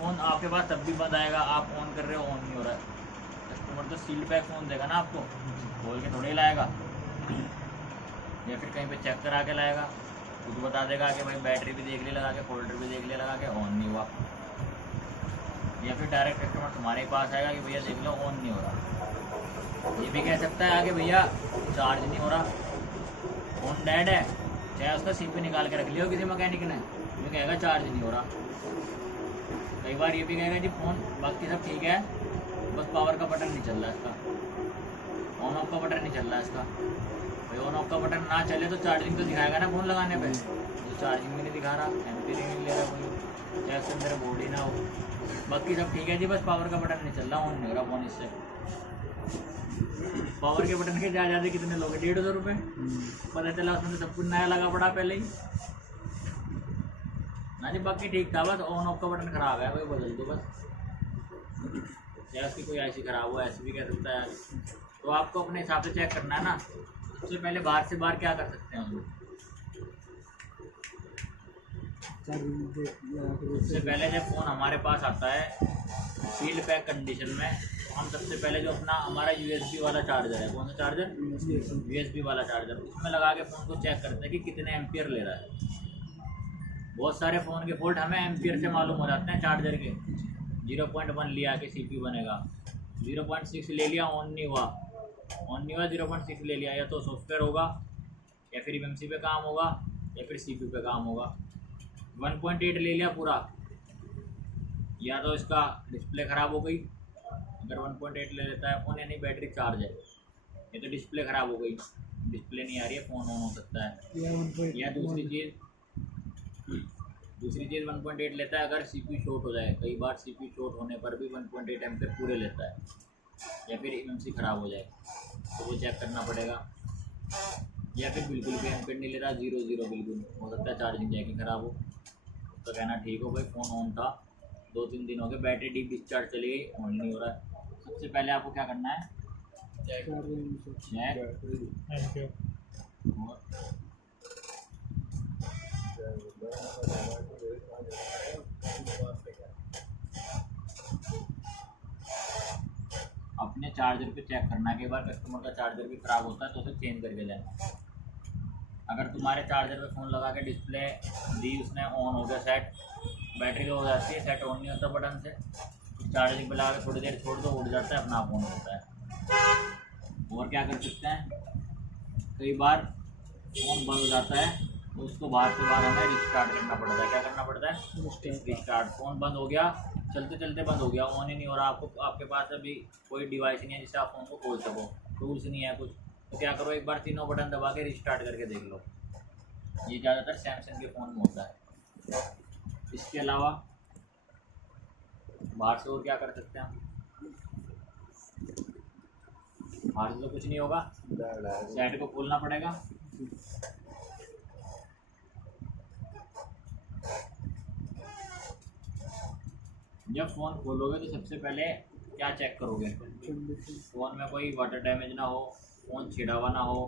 Phone आपके पास तब भी बंद आएगा, आप ऑन कर रहे हो ऑन नहीं हो रहा है। कस्टमर तो सील पैक फ़ोन देगा ना आपको, खोल के थोड़ी ही लाएगा, या फिर कहीं पे चेक करा के लाएगा। खुद बता देगा कि भाई बैटरी भी देख ली लगा के, फोल्डर भी देख लिया लगा के, ऑन नहीं हुआ। या फिर डायरेक्ट कस्टमर तुम्हारे पास आएगा कि भैया देख लो ऑन नहीं हो रहा। ये भी कह सकता है आगे भैया चार्ज नहीं हो रहा, फ़ोन डेड है, चाहे उसका सीपी निकाल के रख लिया हो किसी मैकेनिक ने, ये कहेगा चार्ज नहीं हो रहा। कई बार ये भी कहेगा जी फ़ोन बाकी सब ठीक है, बस पावर का बटन नहीं चल रहा इसका, ऑन ऑफ का बटन नहीं चल रहा इसका। भाई ऑन ऑफ का बटन ना चले तो चार्जिंग तो दिखाएगा ना फ़ोन लगाने पे, जो चार्जिंग भी नहीं दिखा रहा, एमपी नहीं ले रहा कोई, चाहे उसके अंदर बोर्ड ही ना हो, बाकी सब ठीक है जी, बस पावर का बटन नहीं चल रहा, ऑन नहीं हो रहा फ़ोन इससे। पावर के बटन के ज़्यादा कितने लोग 150 रुपये, पता चला उसमें तो सब कुछ नया लगा पड़ा पहले ही ना जी। बाकी ठीक था, बस ऑन ऑफ का बटन खराब है, वही बदल दो बस। या उसकी कोई ऐसी खराब हो, ऐसी भी कह सकता है। तो आपको अपने हिसाब से चेक करना है ना। सबसे पहले बाहर से बाहर क्या कर सकते हैं हम लोग, सबसे पहले जब फ़ोन हमारे पास आता है सील पैक कंडीशन में, हम सबसे पहले जो अपना हमारा USB वाला चार्जर है, कौन सा चार्जर, USB वाला चार्जर, उसमें लगा के फ़ोन को चेक करते हैं कि कितने एम्पियर ले रहा है। बहुत सारे फ़ोन के फॉल्ट हमें एम्पियर से मालूम हो जाते हैं चार्जर के। 0.1 लिया कि CPU बनेगा, 0.6 ले लिया ऑन नहीं हुआ, 0.6 ले लिया, या तो सॉफ्टवेयर होगा या फिर MMC पे काम होगा या फिर CPU पे काम होगा। 1.8 ले लिया पूरा, या तो इसका डिस्प्ले ख़राब हो गई, अगर 1.8 ले लेता है फ़ोन यानी बैटरी चार्ज है, ये तो डिस्प्ले ख़राब हो गई, डिस्प्ले नहीं आ रही है, फ़ोन ऑन हो सकता है। या दूसरी चीज़ 1.8 लेता है अगर CPU शॉर्ट हो जाए, कई बार CPU शॉर्ट होने पर भी 1.8 एम्पियर पूरे लेता है, या फिर MMC ख़राब हो जाए तो वो चेक करना पड़ेगा। या फिर बिल्कुल भी एम्पियर नहीं ले रहा, 0 बिल्कुल, हो सकता है चार्जिंग जैकिंग ख़राब हो, तो कहना ठीक हो भाई फ़ोन ऑन था, 2-3 दिन हो गए, बैटरी डीप डिस्चार्ज चली गई, ऑन नहीं हो रहा है। सबसे पहले आपको क्या करना है, चेक अपने चार्जर पे चेक करना। कई बार कस्टमर का चार्जर भी ख़राब होता है तो उसे चेंज करके लेना। अगर तुम्हारे चार्जर पे फ़ोन लगा के डिस्प्ले दी उसने, ऑन हो गया सेट, बैटरी लो हो जाती है, सेट ऑन नहीं होता बटन से, चार्जिंग पे लगा के थोड़ी देर छोड़ दो, उड़ जाता है, अपना आप ऑन होता है। और क्या कर सकते हैं, कई बार फ़ोन बंद हो जाता है तो उसको बाहर से बाहर हमें रिस्टार्ट करना पड़ता है। क्या करना पड़ता है, रिस्टार्ट। फ़ोन बंद हो गया, चलते चलते बंद हो गया, ऑन ही नहीं हो रहा, आपके पास अभी कोई डिवाइस नहीं है जिससे आप फ़ोन को खोल सको, टूल्स नहीं है कुछ, तो क्या करो, एक बार तीनों बटन दबा के रिस्टार्ट करके देख लो। ये ज़्यादातर सैमसंग के फ़ोन में होता है। इसके अलावा बाहर से और क्या कर सकते हैं हम, बाहर से तो कुछ नहीं होगा, सेट को खोलना पड़ेगा। जब फ़ोन खोलोगे तो सबसे पहले क्या चेक करोगे, फ़ोन में कोई वाटर डैमेज ना हो, फ़ोन छिड़ा हुआ ना हो।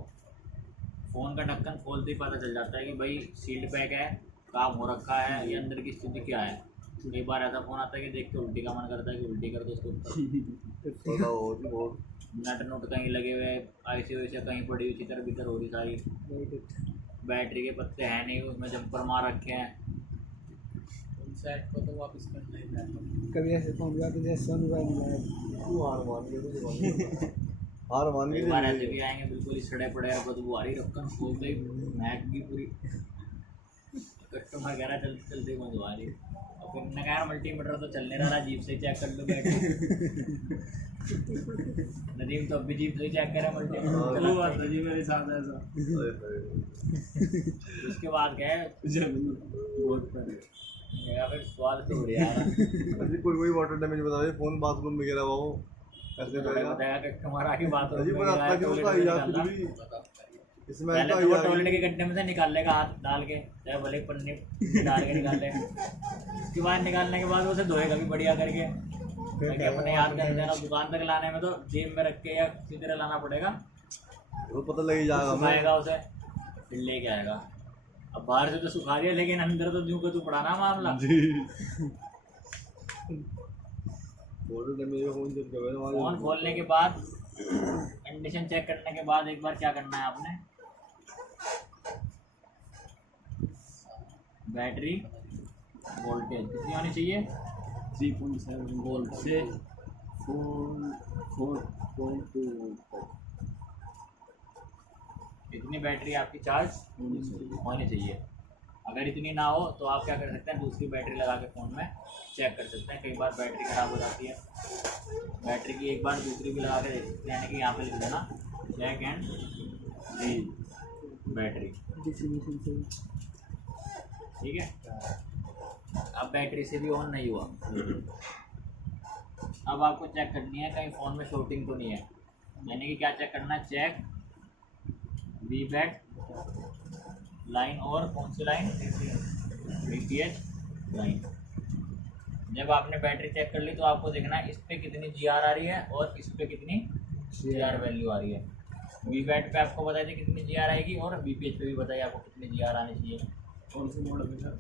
फ़ोन का ढक्कन खोलते ही पता चल जाता है कि भाई सील्ड पैक है, काम हो रखा है, ये अंदर की स्थिति क्या है। कई बार ऐसा फ़ोन आता है कि देख के उल्टी का मन करता है कि उल्टी कर दो उसके ऊपर। नट नोट कहीं लगे हुए, ऐसे वैसे कहीं पड़ी हुई, चितर बितर हो रही सारी, बैटरी के पत्ते हैं नहीं, उसमें जंपर मार रखे हैं, सेट को तो वापस करना ही है। कभी ऐसे फोन हुआ तो जैसे मोबाइल मिला तू हार मान के हार मान के बार ऐसे भी आएंगे बिल्कुल ही सड़े पड़े और बदबू आ रही, ढक्कन खोलते ही महक भी पूरी, कस्टमर कह रहा चलते चलते बदबू आ रही, और फिर मैंने कहा मल्टीमीटर तो चलने रहा, जीप से चेक कर लो बैटरी। नदीम तो अभी जीप से चेक करे मल्टीमीटर, जी मेरे साथ ऐसा। उसके बाद क्या है बहुत या फिर स्वाद तो हो रहा है। कोई वाटर डैमेज बता दे, फोन बाथरूम में गिरा हुआ हो, ऐसे बताया कस्टमर आके बात अजीब बताता क्यों होता है यार, कुछ भी इसमें पहले तो तो वो टॉयलेट के गड्ढे में से निकाल लेगा हाथ डाल के, चाहे भले पन्नी डाल के निकाल लेगा, उसके बाद निकालने के बाद उसे धोएगा भी बढ़िया करके, ताकि अपने याद कर देना। दुकान तक लाने में तो जेब में रख के या किसी तरह लाना पड़ेगा, वो पता लग ही जाएगा, सुखाएगा उसे फिर लेके आएगा। अब बाहर से तो सुखा दिया, लेकिन अंदर तो यूं का तू पड़ा ना मामला। फोटो के मेरे फोन जब गए फोन खोलने के बाद कंडीशन चेक करने के बाद एक बार क्या करना है आपने, बैटरी वोल्टेज कितनी होनी चाहिए, 3.7 वोल्ट से 4.2 वोल्ट इतनी बैटरी आपकी चार्ज होनी चाहिए। अगर इतनी ना हो तो आप क्या कर सकते हैं, दूसरी बैटरी लगा के फ़ोन में चेक कर सकते हैं। कई बार बैटरी ख़राब हो जाती है, बैटरी की एक बार दूसरी भी लगा के देख सकते हैं। यानी कि यहाँ पे लिख देना check and read battery, definition से ठीक है। अब बैटरी से भी ऑन नहीं हुआ, अब आपको चेक करनी है कहीं फ़ोन में शॉर्टिंग तो नहीं है। यानी कि क्या चेक करना है, चेक वी बैट लाइन और कौन सी लाइन, VPH लाइन। जब आपने बैटरी चेक कर ली तो आपको देखना है इस पे कितनी GR आ रही है और इस पे कितनी GR वैल्यू आ रही है। वी बैट पे आपको बताइए थी कितनी GR आएगी और VPH पे भी बताइए आपको कितनी GR आनी चाहिए। कौन से मॉडल में सर?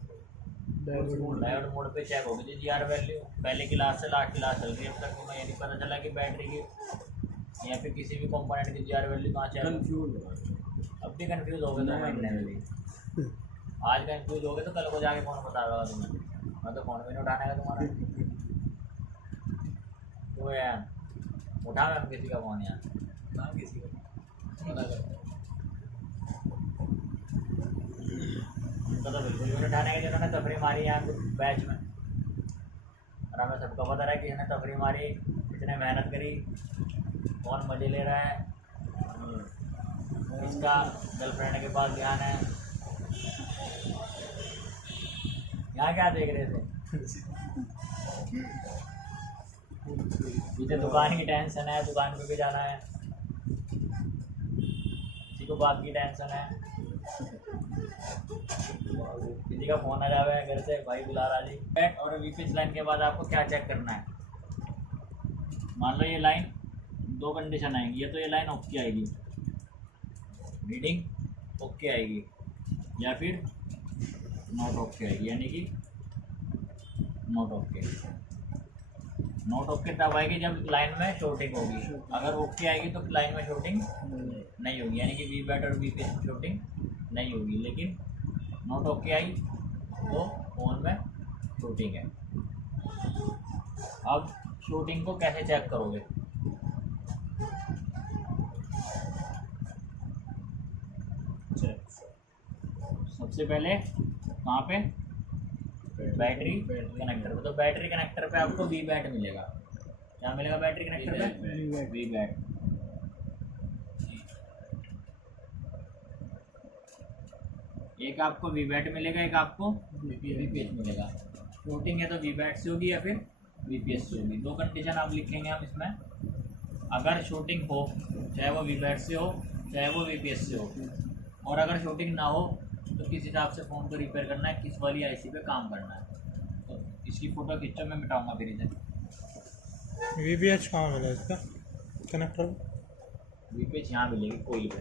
डायोड मोड पे चेक होगी थी GR वैल्यू, पहले क्लास से लास्ट क्लास चल रही है। अब तक तो मैं ये नहीं पता चला कि बैटरी की या फिर किसी भी कंपोनेंट की GR वैल्यू कहाँ चेक। कंफ्यूज अब भी कंफ्यूज हो गए 2 महीने में भी, आज कंफ्यूज हो गए तो कल को जाके कौन बता रहा तुम्हें, मैं तो फ़ोन भी नहीं उठाने का तुम्हारा। तो यार उठा मैं किसी का फ़ोन यार, नाम किसी का पता कर तो बिल्कुल भी नहीं उठाने के, जिन्होंने तफरी मारी यहाँ बैच में। और हमें सबको पता रहा कि इसने तफरी मारी, इसने मेहनत करी, कौन मज़े ले रहा है, इसका गर्लफ्रेंड के पास ध्यान है। यहाँ क्या देख रहे थे, पीछे दुकान की टेंशन है, दुकान पे भी जाना है, किसी को बात की टेंशन है, किसी का फोन आ जावे घर से, भाई बुला रहा जी। बैट और VPH लाइन के बाद आपको क्या चेक करना है, मान लो ये लाइन 2 कंडीशन आएंगी, या तो ये लाइन ओके आएगी, रीडिंग ओके आएगी, या फिर नॉट ओके आएगी। यानी कि नॉट ओके, नॉट ओके तब आएगी जब लाइन में शॉर्टिंग होगी। अगर ओके आएगी तो लाइन में शॉर्टिंग नहीं होगी, यानी कि वी बैट और VPH में शॉर्टिंग नहीं होगी। लेकिन नॉट ओके आई तो फोन में शॉर्टिंग है। अब शॉर्टिंग को कैसे चेक करोगे, सबसे पहले कहाँ पे, बैटरी कनेक्टर पे। तो बैटरी कनेक्टर पे आपको वी बैट मिलेगा। क्या मिलेगा बैटरी कनेक्टर पे, वी बैट। एक आपको वी बैट मिलेगा, एक आपको VPH मिलेगा। शॉर्टिंग है तो वी बैट से होगी या फिर VPH से होगी। 2 कंडीशन आप लिखेंगे हम इसमें। अगर शॉर्टिंग हो, चाहे वो वी बैट से हो चाहे वो VPH से हो, और अगर शॉर्टिंग ना हो तो किस हिसाब से फ़ोन को रिपेयर करना है, किस वाली IC पे काम करना है। तो इसकी फ़ोटो खींचो, मैं मिटाऊंगा फिर इसे। VPH कहाँ मिला इसका कनेक्टर? VPH यहाँ मिलेगी कोई पे,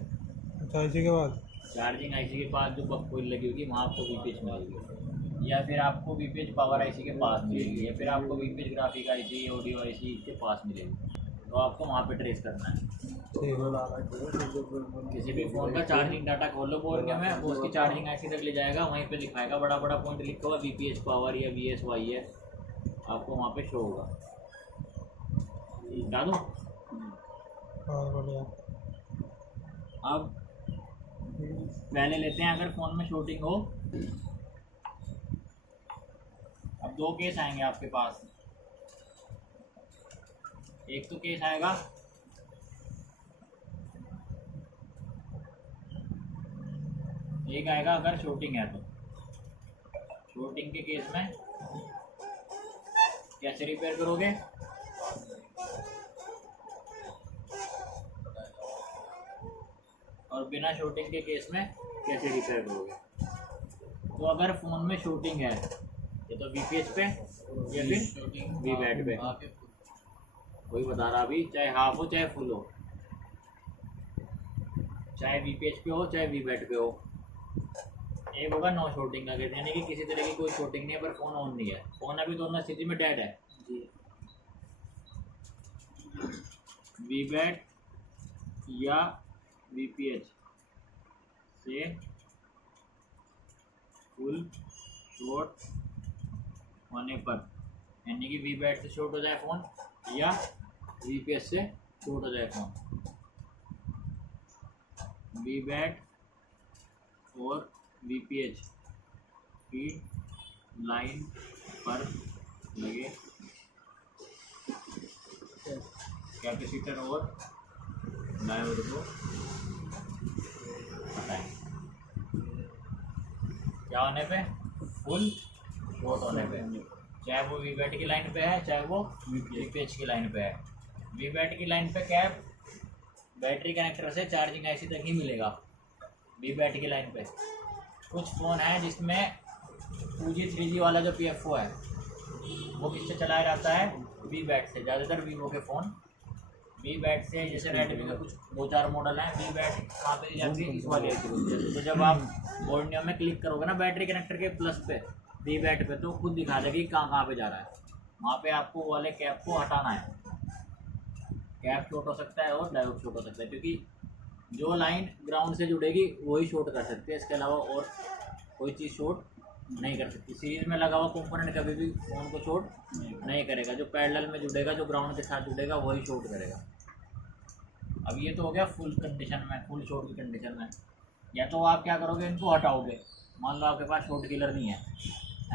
अच्छा इसी के बाद चार्जिंग IC के पास जो बक कोई लगी होगी वहाँ आपको VPH मिलेगी, या फिर आपको VPH पावर IC के पास मिलेगी, या फिर आपको VPH graphic IC audio IC के पास मिलेगी। तो आपको वहाँ पे ट्रेस करना है। किसी भी फ़ोन का चार्जिंग डाटा खोलो बोर्ड के में, वो उसकी चार्जिंग IC तक ले जाएगा, वहीं पे लिखाएगा बड़ा बड़ा पॉइंट लिखा हुआ VPH पावर या VSY, आपको वहाँ पे शो होगा। बता दो। हाँ बढ़िया। अब पहले लेते हैं, अगर फ़ोन में शॉर्टिंग हो। अब 2 केस आएंगे आपके पास। एक तो केस आएगा अगर शॉर्टिंग है तो। शॉर्टिंग के केस में कैसे रिपेयर करोगे, और बिना शॉर्टिंग के केस में कैसे रिपेयर करोगे। तो अगर फ़ोन में शॉर्टिंग है ये तो VPH पे या फिर वी बैट पे, कोई बता रहा अभी, चाहे हाफ हो चाहे फुल हो, चाहे VPH पे हो चाहे वी बैट पे हो। एक होगा नो शॉर्टिंग का केस, यानी कि किसी तरह की कोई शॉर्टिंग नहीं है पर फ़ोन ऑन नहीं है, फ़ोन अभी दोनों स्थिति में डेड है। वीबैट या वीपीएच से फुल शॉर्ट होने पर, यानी कि वीबैट से शॉर्ट हो जाए फ़ोन या वीपीएच से शॉर्ट हो जाए फ़ोन, वीबैट और वीपीएच की लाइन पर लगे कैपेसिटर और डायोड को हटाएं। क्या होने पे? फुल शॉर्ट होने पे, चाहे वो वीबैट की लाइन पे है चाहे वो वीपीएच की लाइन पे है। वीबैट की लाइन पे क्या है, बैटरी कनेक्टर से चार्जिंग ऐसी तक ही मिलेगा वीबैट की लाइन पे। कुछ फ़ोन है जिसमें 2G 3G वाला जो PFO है वो किससे चलाया जाता है? वीबैट से। ज़्यादातर वीवो के फ़ोन वीबैट से, जैसे रेडमी का कुछ 2-4 मॉडल हैं, वीबैट कहाँ पे दी जाती है? इस वाले ऐसी। तो जब आप ऑडियो में क्लिक करोगे ना बैटरी कनेक्टर के प्लस पे वीबैट पे, तो खुद दिखा देगी कहाँ कहाँ पे जा रहा है। वहाँ पे आपको वो वाले कैप को हटाना है। कैप शॉर्ट हो सकता है और डायोड शॉर्ट हो सकता है, क्योंकि जो लाइन ग्राउंड से जुड़ेगी वही शॉर्ट कर सकती है, इसके अलावा और कोई चीज़ शॉर्ट नहीं कर सकती। सीरीज में लगा हुआ कंपोनेंट कभी भी फ़ोन को शॉर्ट नहीं करेगा। जो पैरेलल में जुड़ेगा, जो ग्राउंड के साथ जुड़ेगा, वही शॉर्ट करेगा। अब ये तो हो गया फुल कंडीशन में, फुल शॉर्ट की कंडीशन में। या तो आप क्या करोगे, इनको हटाओगे। मान लो आपके पास शॉर्ट किलर नहीं है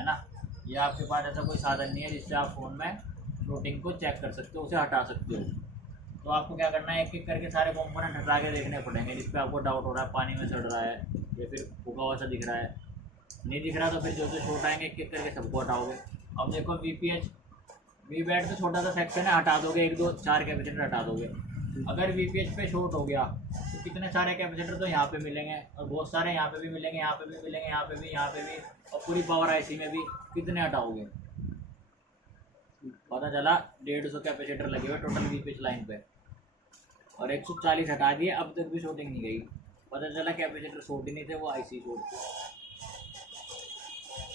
ना, या आपके पास ऐसा कोई साधन नहीं है जिससे आप फ़ोन में शॉर्टिंग को चेक कर सकते हो, उसे हटा सकते हो। तो आपको क्या करना है, एक एक करके सारे कंपोनेंट हटा के देखने पड़ेंगे जिस पे आपको डाउट हो रहा है, पानी में सड़ रहा है या फिर फूका हुआ सा दिख रहा है। नहीं दिख रहा तो फिर जो शॉर्ट आएंगे एक एक करके सबको हटाओगे। अब देखो वीपीएच, वीबैट तो छोटा सा सेक्शन है, हटा दोगे, 1 2 4 कैपेसिटर हटा दोगे। अगर वीपीएच पे शॉर्ट हो गया तो कितने सारे कैपेसिटर तो यहाँ पे मिलेंगे, और बहुत सारे यहाँ पे भी मिलेंगे, यहाँ पे भी मिलेंगे, यहाँ पे भी, यहाँ पे भी, और पूरी पावर आईसी में भी। कितने हटाओगे? पता चला 150 कैपेसिटर लगे हुए टोटल वीपीएच लाइन पे, और 140 हटा दिए, अब तक भी शॉर्टिंग नहीं गई। पता चला कैपेसिटर शॉर्ट ही नहीं थे, वो आईसी शॉर्ट थे।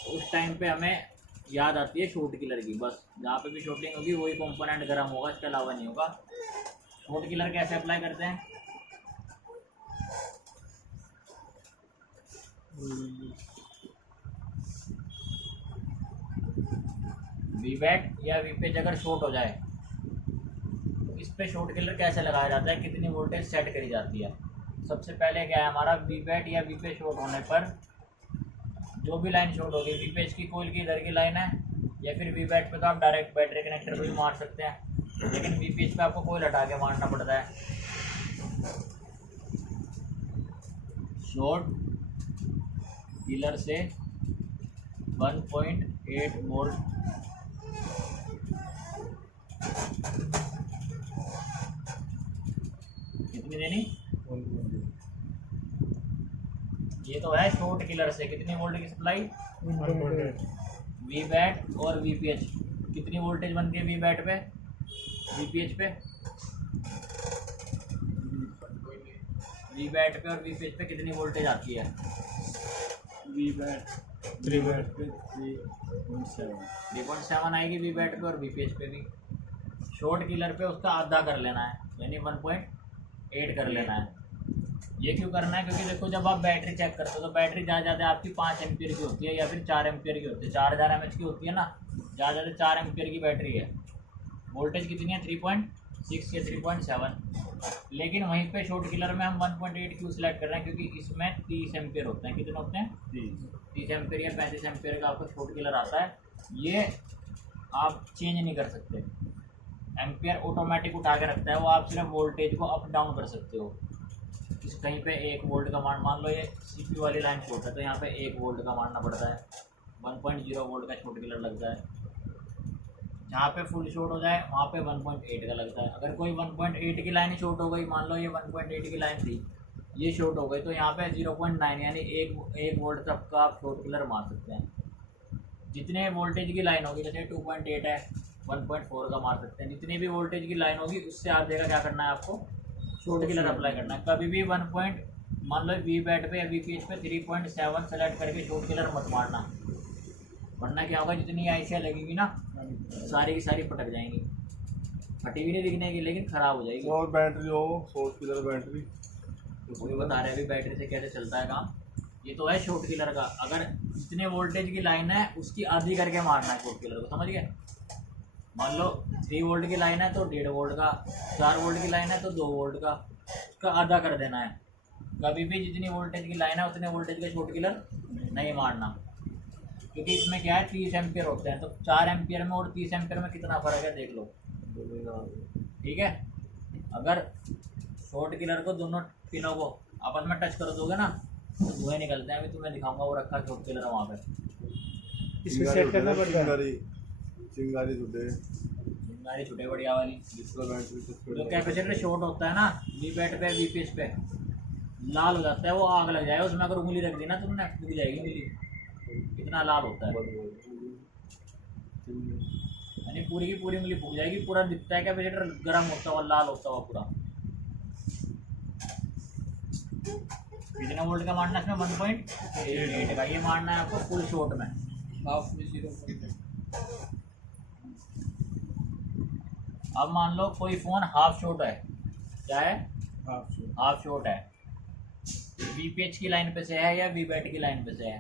उस टाइम पे हमें याद आती है शॉर्ट किलर की। बस जहाँ पे भी शॉर्टिंग होगी वही कंपोनेंट गर्म होगा, इसके अलावा नहीं होगा। शॉर्ट किलर कैसे अप्लाई करते हैं? वीबैट या वीपीएच अगर शॉर्ट हो जाए तो इस पे शॉर्ट किलर कैसे लगाया जाता है, कितनी वोल्टेज सेट करी जाती है? सबसे पहले क्या है हमारा, वीबैट या वीपीएच शॉर्ट होने पर जो भी लाइन शॉर्ट होगी, वीपीएच की कोयल की इधर की लाइन है, या फिर वीबैट पे तो आप डायरेक्ट बैटरी कनेक्टर को भी मार सकते हैं, लेकिन वीपीएच पे आपको कोयल हटा के मारना पड़ता है। शॉर्ट किलर से 1.8 वोल्ट कितनी देनी? ये तो है शॉर्ट किलर से कितनी वोल्ट की सप्लाई? वीबैट और वीपीएच कितनी वोल्टेज बनती है वीबैट पे, वीपीएच पे? वीबैट पे और वीपीएच पे कितनी वोल्टेज आती है? वीबैट 3.7 आएगी वीबैट पे और वीपीएच पे भी। शॉर्ट किलर पे उसका आधा कर लेना है, यानी 1.8 कर लेना है। ये क्यों करना है? क्योंकि देखो जब आप बैटरी चेक करते हो तो बैटरी ज़्यादा ज़्यादा आपकी 5 एम्पियर की होती है या फिर 4 एम्पियर की होती है, 4000 mAh की होती है ना, ज़्यादा ज़्यादा 4 एम्पियर की बैटरी है। वोल्टेज कितनी है? 3.6 या 3.7। लेकिन वहीं पे शॉर्ट किलर में हम 1.8 क्यों सिलेक्ट कर रहे हैं? क्योंकि इसमें 30 एम्पियर होते हैं। कितने होते हैं? 30 एम्पियर या 35 एम्पियर का आपको शॉर्ट किलर आता है। ये आप चेंज नहीं कर सकते, एम्पियर ऑटोमेटिक उठा के रखता है वो। आप सिर्फ वोल्टेज को अप डाउन कर सकते हो। इस कहीं पे 1 वोल्ट का मान लो ये सीपीयू वाली लाइन शॉर्ट है तो यहाँ पे 1 वोल्ट का मारना पड़ता है, 1.0 वोल्ट का शॉर्ट किलर लगता है। जहाँ पे फुल शॉर्ट हो जाए वहाँ पे 1.8 का लगता है। अगर कोई 1.8 की लाइन शॉर्ट हो गई, मान लो ये 1.8 की लाइन थी, ये शॉर्ट हो गई, तो यहाँ पे 0.9 यानी 1 वोल्ट तक का आप शॉर्ट किलर मार सकते हैं। जितने वोल्टेज की लाइन होगी, जैसे 2.8 है, 1.4 का मार सकते हैं। जितनी भी वोल्टेज की लाइन होगी उससे आधे का क्या करना है आपको? शॉर्ट किलर अप्लाई करना है। कभी भी मान लो वीबैट पे या वीपीएच पे 3.7 सेलेक्ट करके शॉर्ट किलर मत मारना, वरना क्या होगा, जितनी आईसी लगेगी ना सारी की सारी पटक जाएंगी, फटी भी नहीं दिखने की लेकिन ख़राब हो जाएगी। और बैटरी हो शॉर्ट किलर बैटरी वही बता रहे हैं अभी बैटरी से कैसे चलता है काम। ये तो है शॉर्ट किलर का, अगर जितने वोल्टेज की लाइन है उसकी आधी करके मारना है शॉर्ट किलर को, समझ गए। मान लो 3 वोल्ट की लाइन है तो 1.5 वोल्ट का, 4 वोल्ट की लाइन है तो 2 वोल्ट का, उसका आधा कर देना है। कभी भी जितनी वोल्टेज की लाइन है उतने वोल्टेज का शॉर्ट किलर नहीं मारना, क्योंकि इसमें क्या है 30 एम्पियर होते हैं, तो 4 एम्पियर में और 30 एम्पियर में कितना फ़र्क है देख लो, ठीक है। अगर शॉर्ट किलर को दोनों पिनों को आपस में टच कर दोगे ना तो धुएं निकलते हैं। अभी तुम्हें दिखाऊंगा, वो रखा शॉर्ट किलर है वहाँ पे। इसमें सेट करना पड़ता है। चिंगारी छुटे चिंगारी छुटे बढ़िया वाली। जिसका बैटरी जो कैपेसिटर शॉर्ट होता है ना वी बैट पे वी पीस पे लाल हो जाता है, वो आग लग जाएगा उसमें, अगर उंगली रख दी ना तुमने फूक जाएगी उंगली, कितना लाल होता है। यानी पूरी की पूरी उंगली फूक जाएगी, पूरा दिखता है कैपेसिटर गर्म होता हुआ लाल होता हुआ पूरा। कितने वोल्ट का मारना है इसमें 1.8 का, ये मारना है आपको फुल शॉर्ट में। हाफ में 0.8। अब मान लो कोई फ़ोन हाफ शॉर्ट है, क्या है हाफ शॉर्ट है, वीपीएच की लाइन पे से है या वी बैट की लाइन पे से है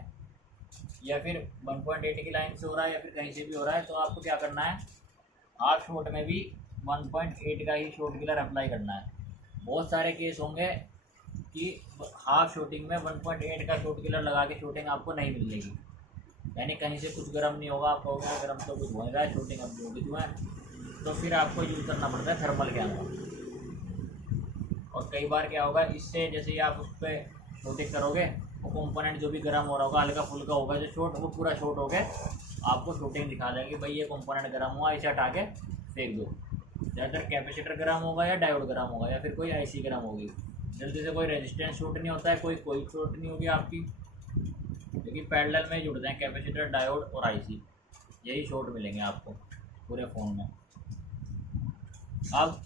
या फिर 1.8 की लाइन से हो रहा है या फिर कहीं से भी हो रहा है, तो आपको क्या करना है हाफ शॉर्ट में भी 1.8 का ही शॉर्ट किलर अप्लाई करना है। बहुत सारे केस होंगे कि हाफ शूटिंग में 1.8 का शॉर्ट किलर लगा के शूटिंग आपको नहीं मिलेगी, यानी कहीं से कुछ गर्म नहीं होगा, आप कहोगे गर्म तो कुछ हो रहा है, शूटिंग अब होगी जो है, तो फिर आपको यूज़ करना पड़ता है थर्मल कैमरा। और कई बार क्या होगा इससे, जैसे ही आप उस पर शूटिंग करोगे वो कंपोनेंट जो भी गर्म हो रहा होगा हल्का फुल्का होगा जो शॉर्ट, वो पूरा शॉर्ट हो गया, आपको शूटिंग दिखा देगा कि भाई ये कंपोनेंट गर्म हुआ, इसे हटा के फेंक दो। ज़्यादातर कैपेसिटर गर्म होगा या डायोड गर्म होगा या फिर कोई आईसी गर्म होगी, जल्दी से कोई रेजिस्टेंस शॉर्ट नहीं होता है, कोई शॉर्ट नहीं होगी आपकी, क्योंकि पैरेलल में जुड़ते हैं कैपेसिटर डायोड और आईसी, यही शॉर्ट मिलेंगे आपको पूरे फ़ोन में। अब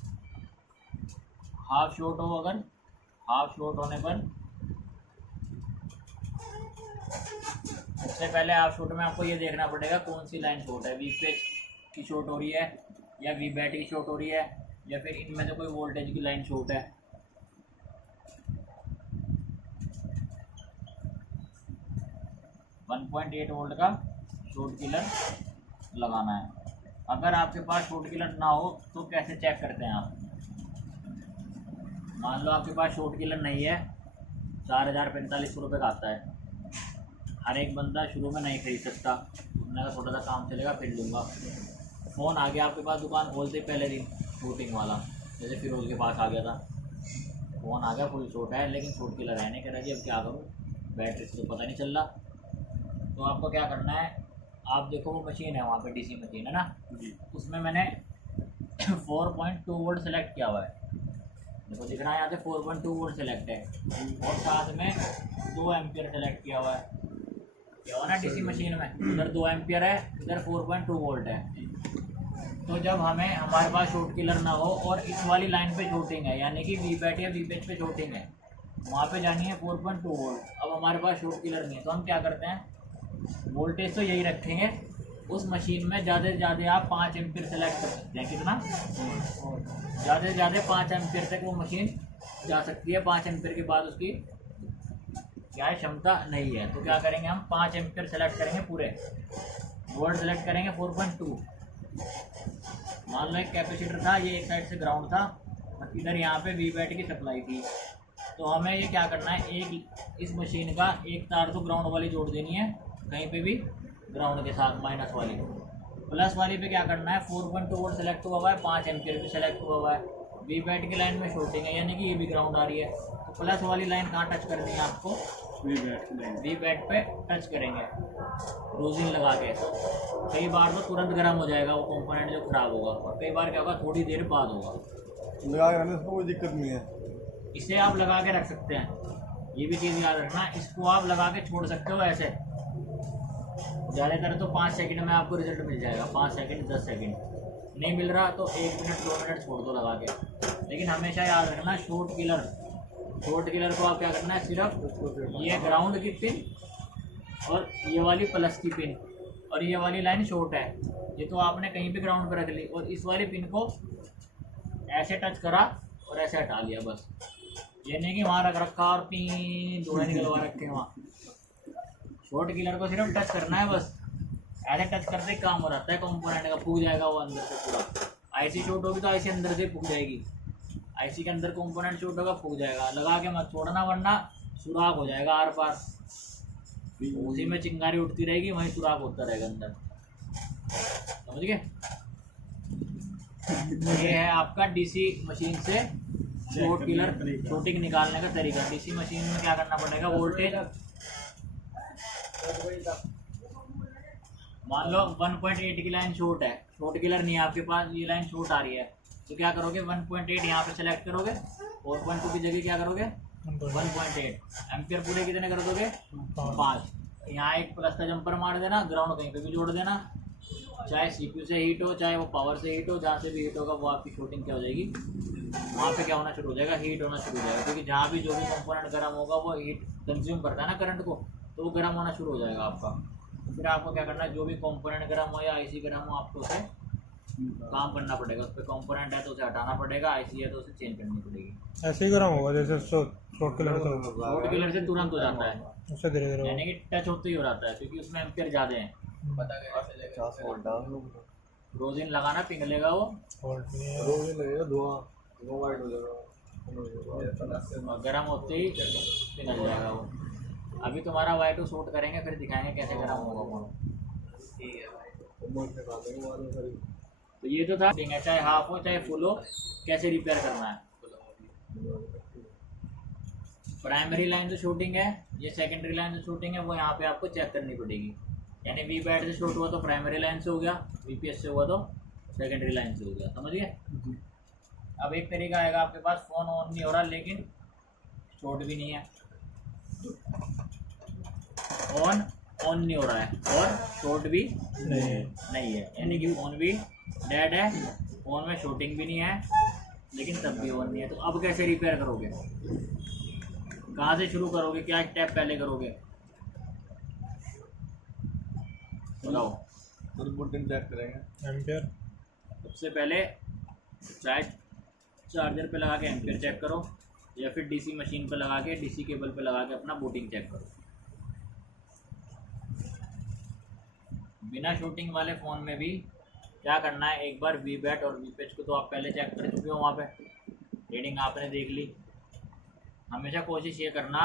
हाफ शॉर्ट हो, अगर हाफ शॉर्ट होने पर सबसे पहले हाफ शॉर्ट में आपको ये देखना पड़ेगा कौन सी लाइन शॉर्ट है, वी पेज की शॉर्ट हो रही है या वी बैट की शॉर्ट हो रही है या फिर इनमें से कोई वोल्टेज की लाइन शॉर्ट है। 1.8 वोल्ट का शॉर्ट किलर लगाना है। अगर आपके पास शॉर्ट किलर ना हो तो कैसे चेक करते हैं आप, मान लो आपके पास शॉर्ट किलर नहीं है, 4045 रुपये का आता है, हर एक बंदा शुरू में नहीं खरीद सकता, उन्होंने का थोड़ा सा काम चलेगा फिर लूँगा। फ़ोन आ गया आपके पास दुकान खोलते पहले दिन शूटिंग वाला, जैसे फिरोज के पास आ गया था, फ़ोन आ गया फुल शॉर्ट है लेकिन शॉर्ट किलर है नहीं, कह रहा जी अब क्या करूँ, बैटरी से तो पता नहीं चल रहा। तो आपको क्या करना है, आप देखो वो मशीन है वहाँ पे डीसी मशीन है ना, उसमें मैंने 4.2 वोल्ट सेलेक्ट किया हुआ है, देखो दिख रहा है यहाँ से 4.2 वोल्ट सेलेक्ट है और साथ में 2 एम्पियर सेलेक्ट किया हुआ है, क्या हुआ ना डीसी मशीन में, इधर 2 एम्पियर है इधर 4.2 वोल्ट है। तो जब हमारे पास शॉर्ट किलर ना हो और इस वाली लाइन पे शूटिंग है, यानी कि वी बैट या वी पेज पे शूटिंग है, वहाँ पे जानी है 4.2 वोल्ट। अब हमारे पास शॉर्ट किलर नहीं है तो हम क्या करते हैं, वोल्टेज तो यही रखेंगे, उस मशीन में ज़्यादा से ज़्यादा आप 5 एम्पियर सेलेक्ट कर सकते हैं, कितना ज़्यादा से ज़्यादा 5 एम्पियर तक वो मशीन जा सकती है, 5 एम्पियर के बाद उसकी क्या है क्षमता नहीं है। तो क्या करेंगे हम 5 एम्पियर सेलेक्ट करेंगे, पूरे वोल्ट सेलेक्ट करेंगे 4.2। मान लो एक कैपेसिटर था, ये एक साइड से ग्राउंड था और इधर यहाँ पे वी बैट की सप्लाई थी, तो हमें ये क्या करना है, एक इस मशीन का एक तार तो ग्राउंड वाली जोड़ देनी है, कहीं पे भी ग्राउंड के साथ माइनस वाली, प्लस वाली पे क्या करना है 4.2 वोल्ट सेलेक्ट हुआ है, 5 एम्पियर भी सेलेक्ट हुआ है, वी बैट की लाइन में शॉर्टिंग है यानी कि ये भी ग्राउंड आ रही है, तो प्लस वाली लाइन कहाँ टच करनी है आपको, वी बैट पे टच करेंगे रोजिन लगा के। कई बार तो तुरंत गर्म हो जाएगा वो कंपोनेंट जो खराब होगा, और कई बार क्या होगा थोड़ी देर बाद होगा, लगा के रखने से कोई दिक्कत नहीं है, इसे आप लगा के रख सकते हैं, ये भी चीज़ याद रखना, इसको आप लगा के छोड़ सकते हो ऐसे, ज़्यादातर तो 5 सेकंड में आपको रिजल्ट मिल जाएगा, 5 सेकंड 10 सेकंड, नहीं मिल रहा तो 1 मिनट 2 मिनट छोड़ दो लगा के। लेकिन हमेशा याद रखना शॉर्ट किलर को आप क्या करना है, सिर्फ ये ग्राउंड की पिन और ये वाली प्लस की पिन और ये वाली लाइन शॉर्ट है, ये तो आपने कहीं भी ग्राउंड पे रख ली और इस वाली पिन को ऐसे टच करा और ऐसे हटा लिया बस। ये नहीं कि वहाँ रख रखा और पी धुआं निकलवा रखे वहाँ। शॉर्ट किलर को सिर्फ टच करना है बस, ऐसे टच करते ही काम हो जाता है कंपोनेंट का, फूक जाएगा वो अंदर से पूरा। आईसी शॉर्ट होगी तो आईसी अंदर से फूक जाएगी, आईसी के अंदर कंपोनेंट शॉर्ट होगा फूक जाएगा। लगा के मत छोड़ना वरना सुराख हो जाएगा आर पार, उसी में चिंगारी उठती रहेगी, वहीं सुराख होता रहेगा अंदर। समझ गए? ये है आपका डीसी मशीन से शॉर्ट किलर शॉर्टिंग निकालने का तरीका। डीसी मशीन में क्या करना पड़ेगा, वोल्टेज मान लो 1.8 की लाइन शॉर्ट है, शॉर्ट किलर नहीं है आपके पास, ये लाइन शॉर्ट आ रही है तो क्या करोगे 1.8 यहाँ पे सेलेक्ट करोगे और 1.2 की जगह क्या करोगे 1.8 एम्पियर पूरे कितने कर दोगे 5। यहाँ एक प्लस का जंपर मार देना, ग्राउंड कहीं पे भी जोड़ देना, चाहे सीपीयू से हीट हो चाहे वो पावर से हीट हो, जहाँ से भी हीट होगा वो आपकी शूटिंग क्या हो जाएगी, वहाँ पे क्या होना शुरू हो जाएगा, हीट होना शुरू हो जाएगा। क्योंकि जहाँ भी जो भी कंपोनेंट गर्म होगा वो हीट कंज्यूम करता है ना करंट को, तो वो गर्म होना शुरू हो जाएगा आपका। फिर आपको क्या करना है, जो भी कंपोनेंट गर्म हो या आईसी गर्म हो आपको उसे काम करना पड़ेगा। उस पर कंपोनेंट है तो उसे हटाना पड़ेगा, आईसी है तो उसे चेंज करनी पड़ेगी। ऐसे ही गर्म होगा जैसे शॉर्ट किलर से शॉर्ट किलर से तुरंत हो जाता है, उससे धीरे धीरे यानी कि टच होते ही हो जाता है क्योंकि उसमें एम्पियर ज़्यादा हैं। पता कैसे लगेगा? 50 वोल्ट डाल दो, रोजिन लगाना पिघलेगा वो होल्ड नहीं है। रोज ही लगेगा, धुआं वाइट हो जाएगा। और गर्म होते ही पिघल जाएगा वो। अभी तुम्हारा वाई टू शूट करेंगे फिर दिखाएंगे कैसे गर्म होगा वो। ठीक है भाई। तो मोट निकाल देंगे बाद में सारी। तो ये तो था, चाहे हाफ हो चाहे फुल हो, कैसे रिपेयर करना है। प्राइमरी लाइन जो शूटिंग है, ये सेकेंडरी लाइन जो शूटिंग है वो यहाँ पे आपको चेक करनी पड़ेगी। यानी वी बैट से शूट हुआ तो प्राइमरी लाइन से हो गया, वीपीएस से हुआ तो सेकेंडरी लाइन से हो गया। समझ गए? अब एक तरीका आएगा आपके पास, फ़ोन ऑन नहीं हो रहा लेकिन शॉर्ट भी नहीं है, ऑन नहीं हो रहा है और शॉर्ट भी नहीं है, यानी कि फ़ोन भी डेड है, फ़ोन में शूटिंग भी नहीं है लेकिन तब भी ऑन नहीं है। तो अब कैसे रिपेयर करोगे, कहाँ से शुरू करोगे, क्या स्टेप पहले करोगे बताओ? फिर वोल्टेज चेक करेंगे एम्पियर। सबसे पहले चाहे चार्जर पे लगा के एम्पियर चेक करो या फिर डीसी मशीन पे लगा के, डीसी केबल पे लगा के अपना बूटिंग चेक करो। बिना शूटिंग वाले फ़ोन में भी क्या करना है, एक बार वी बैट और वी पैच को तो आप पहले चेक कर चुके हो, वहाँ पे रीडिंग आपने देख ली। हमेशा कोशिश ये करना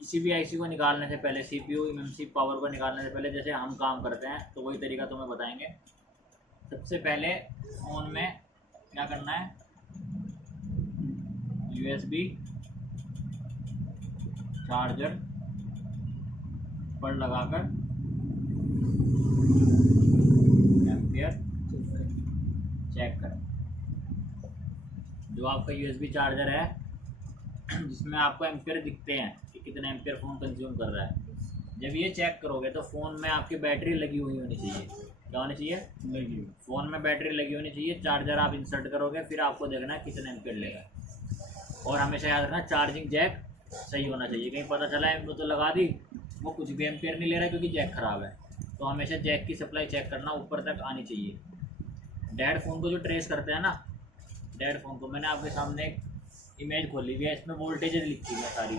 किसी भी आईसी को निकालने से पहले, सीपीयू एमएमसी पावर को निकालने से पहले जैसे हम काम करते हैं तो वही तरीका तुम्हें बताएंगे। सबसे पहले फ़ोन में क्या करना है, यूएसबी चार्जर पर लगाकर एम्पियर चेक करें। जो आपका यूएसबी चार्जर है जिसमें आपको एम्पियर दिखते हैं कि कितना एम्पियर फ़ोन कंज्यूम कर रहा है, जब ये चेक करोगे तो फ़ोन में आपकी बैटरी लगी हुई होनी चाहिए। क्या होनी चाहिए? लगी हुई। फ़ोन में बैटरी लगी होनी चाहिए। चार्जर आप इंसर्ट करोगे फिर आपको देखना है कितना एम्पियर लेगा। और हमेशा याद रखना चार्जिंग जैक सही होना चाहिए। कहीं पता चला है वो तो लगा दी, वो कुछ भी एम्पियर नहीं ले रहा क्योंकि जैक ख़राब है। तो हमेशा जैक की सप्लाई चेक करना, ऊपर तक आनी चाहिए। डेड फ़ोन को जो ट्रेस करते हैं ना, डेड फ़ोन को मैंने आपके सामने एक इमेज खोली हुई है, इसमें वोल्टेज लिखी हुई है सारी